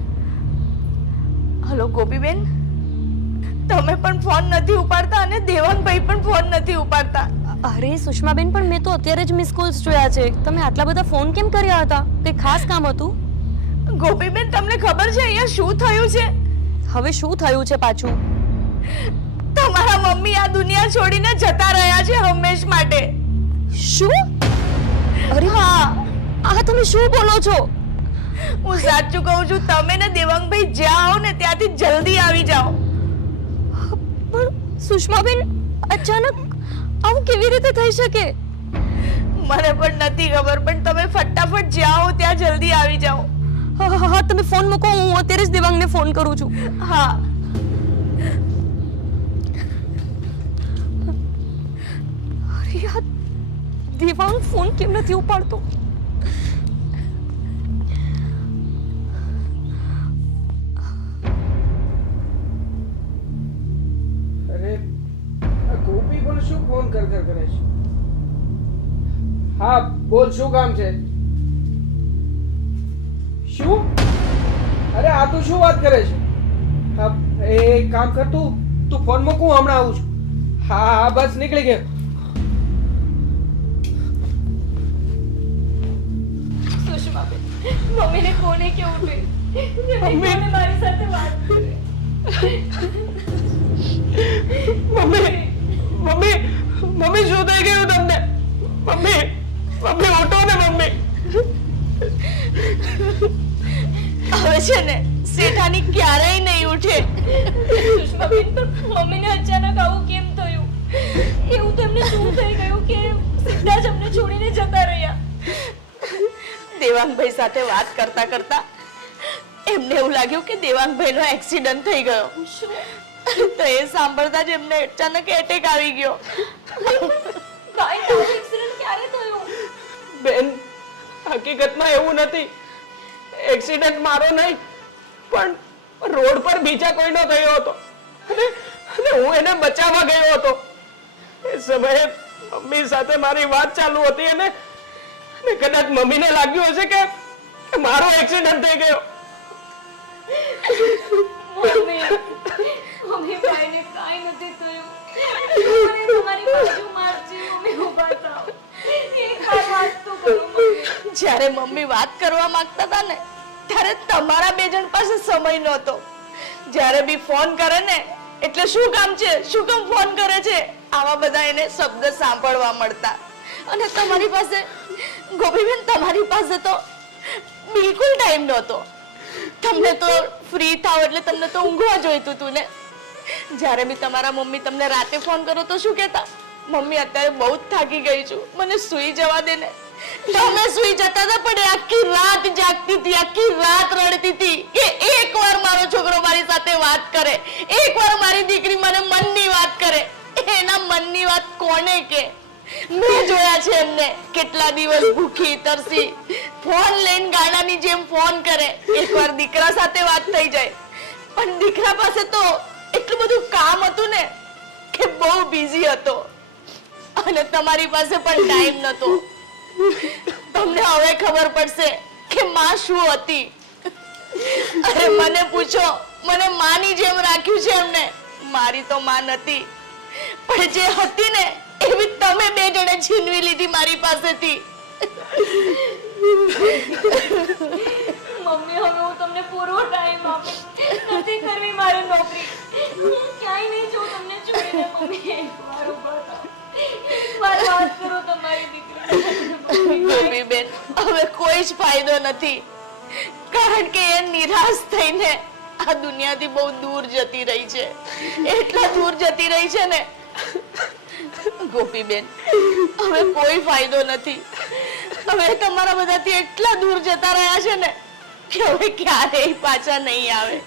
હલો ગોપીબેન, તમે તમે પણ ફોન નથી ઉપાડતા અને દેવાંગભાઈ પણ ફોન નથી ઉપાડતા. અરે સુષ્માબેન, પણ મેં તો અત્યારે જ મિસ કોલ્સ જોયા છે. તમે આટલા બધા ફોન કેમ કર્યા હતા? તે ખાસ કામ હતું? ગોપીબેન, તમને ખબર છે અહીંયા શું થયું છે? હવે શું થયું છે પાછું? તમારા મમ્મી આ દુનિયા છોડીને જતા રહ્યા છે હંમેશ માટે. શું? અરે હા, આ તમે શું બોલો છો? હું સાચું કહું છું, તમે ને દેવાંગભાઈ જ્યાં આવો ને ત્યાંથી જલ્દી આવી જાઓ. પણ સુષ્માબેન, અચાનક આવું કેવી રીતે થઈ શકે? મને પણ નથી ખબર, પણ તમે ફટાફટ જ્યાં આવો ત્યાં જલ્દી આવી જાઓ. હા, તમે ફોન મૂકો, હું અત્યારે જ દેવાંગને ફોન કરું છું. હા. અરે યાર, દેવાંગ ફોન કેમ નથી ઉપાડતો? અરે આ ગોપી પણ શું ફોન કરે છે? હા બોલ, શું કામ છે? શું? અરે આ તું શું વાત કરે છે? હા, એ કામ કર, તું ફોન મૂક, હું હમણાં આવું છું. હા હા, બસ નીકળી ગયો. સુષ્માબેન, મમ્મીને કોને કેવું છે? મમ્મી મારી સાથે વાત કરે. મમ્મી શું થઈ ગયું તમને? મમ્મી ઉઠો ને મમ્મી. હવે છે ને શેઠાની ક્યારેય નહીં ઉઠે. સુષ્માબેન, પણ મમ્મીને અચાનક આવું કેમ થયું? એવું તો એમને શું થઈ ગયું કે સીધા જ અમને છોડીને જતા રહ્યા? દેવાંગભાઈ સાથે વાત કરતા કરતા એમને એવું લાગ્યું કે દેવાંગભાઈનો એક્સિડન્ટ થઈ ગયો. તો એ સાંભળતા જ એમને અચાનક એટેક આવી ગયો. એક્સિડન્ટ ક્યારે થયો? બેન, હકીકતમાં એવું નથી. એક્સિડન્ટ મારો નહીં, પણ રોડ પર બીજા કોઈનો થયો હતો અને હું એને બચાવવા ગયો હતો. એ સમયે મમ્મી સાથે મારી વાત ચાલુ હતી અને કદાચ મમ્મીને લાગ્યું હશે કે મારો એક્સિડન્ટ થઈ ગયો. મમ્મી ભાઈને કાઈ નથી થયું. તમારી બાજુ મારજી, મમ્મી ઊભા થાઓ. એક વાત તો કરો મમ્મી. જ્યારે મમ્મી વાત કરવા માંગતા હતા ને ત્યારે તમારા બે જણ પાસે સમય નહોતો. જ્યારે બી ફોન કરે ને એટલે શું કામ છે, શું કામ ફોન કરે છે, આવા બધા એને શબ્દ સાંભળવા મળતા. અને તમારી પાસે ગોપીબેન, તમારી પાસે તો બિલકુલ ટાઈમ નહોતો. તમને તો ફ્રી થાવ એટલે તમને તો ઊંઘવા જોઈતું હતું ને. જ્યારે બી તમારા મમ્મી તમને રાતે ફોન કરો તો શું કહેતા? મમ્મી અત્યારે બહુ જ થાકી ગઈ છું, મને સૂઈ જવા દે ને. તમે સૂઈ જતા હતા પણ આખી રાત જાગતી હતી, આખી રાત રડતી હતી કે એકવાર મારો છોકરો મારી સાથે વાત કરે, એકવાર મારી દીકરી મને મનની વાત કરે. એના મનની વાત કોને કે? મેં જોયા છે એમને કેટલા દિવસ ભૂખી તરસી ફોન લઈને ગાડાની જેમ ફોન કરે. એકવાર દીકરા સાથે વાત થઈ જાય, પણ દીકરા પાસે તો એટલું બધું કામ હતું ને કે બહુ બિઝી હતો અને તમારી પાસે પણ ટાઈમ નતો. તમને હવે ખબર પડશે કે માં શું હતી. અરે મને પૂછો, મને માની જેમ રાખ્યું છે એમને. મારી તો માં નથી, પણ જે હતી ને એવી તમે બે જણે છીનવી લીધી મારી પાસેથી. મમ્મી, હવે હું તમને પૂરો ટાઈમ આપીશ. નથી કરવી મારે નોકરી. હું ક્યાંય નહીં જઉં તમને છોડીને. મમ્મી, એકવાર ઊભા થાઓ. એકવાર વાત કરો તમારી દીકરી. ગોપીબેન, હવે કોઈ જ ફાયદો નથી, કારણ કે એ નિરાશ થઈને આ દુનિયાથી બહુ દૂર જતી રહી છે. એટલા દૂર જતી રહી છે ને ગોપીબેન, હવે કોઈ ફાયદો નથી. હવે તમારા બધાથી એટલા દૂર જતા રહ્યા છે ને કે હવે ક્યારેય પાછા નહીં આવે.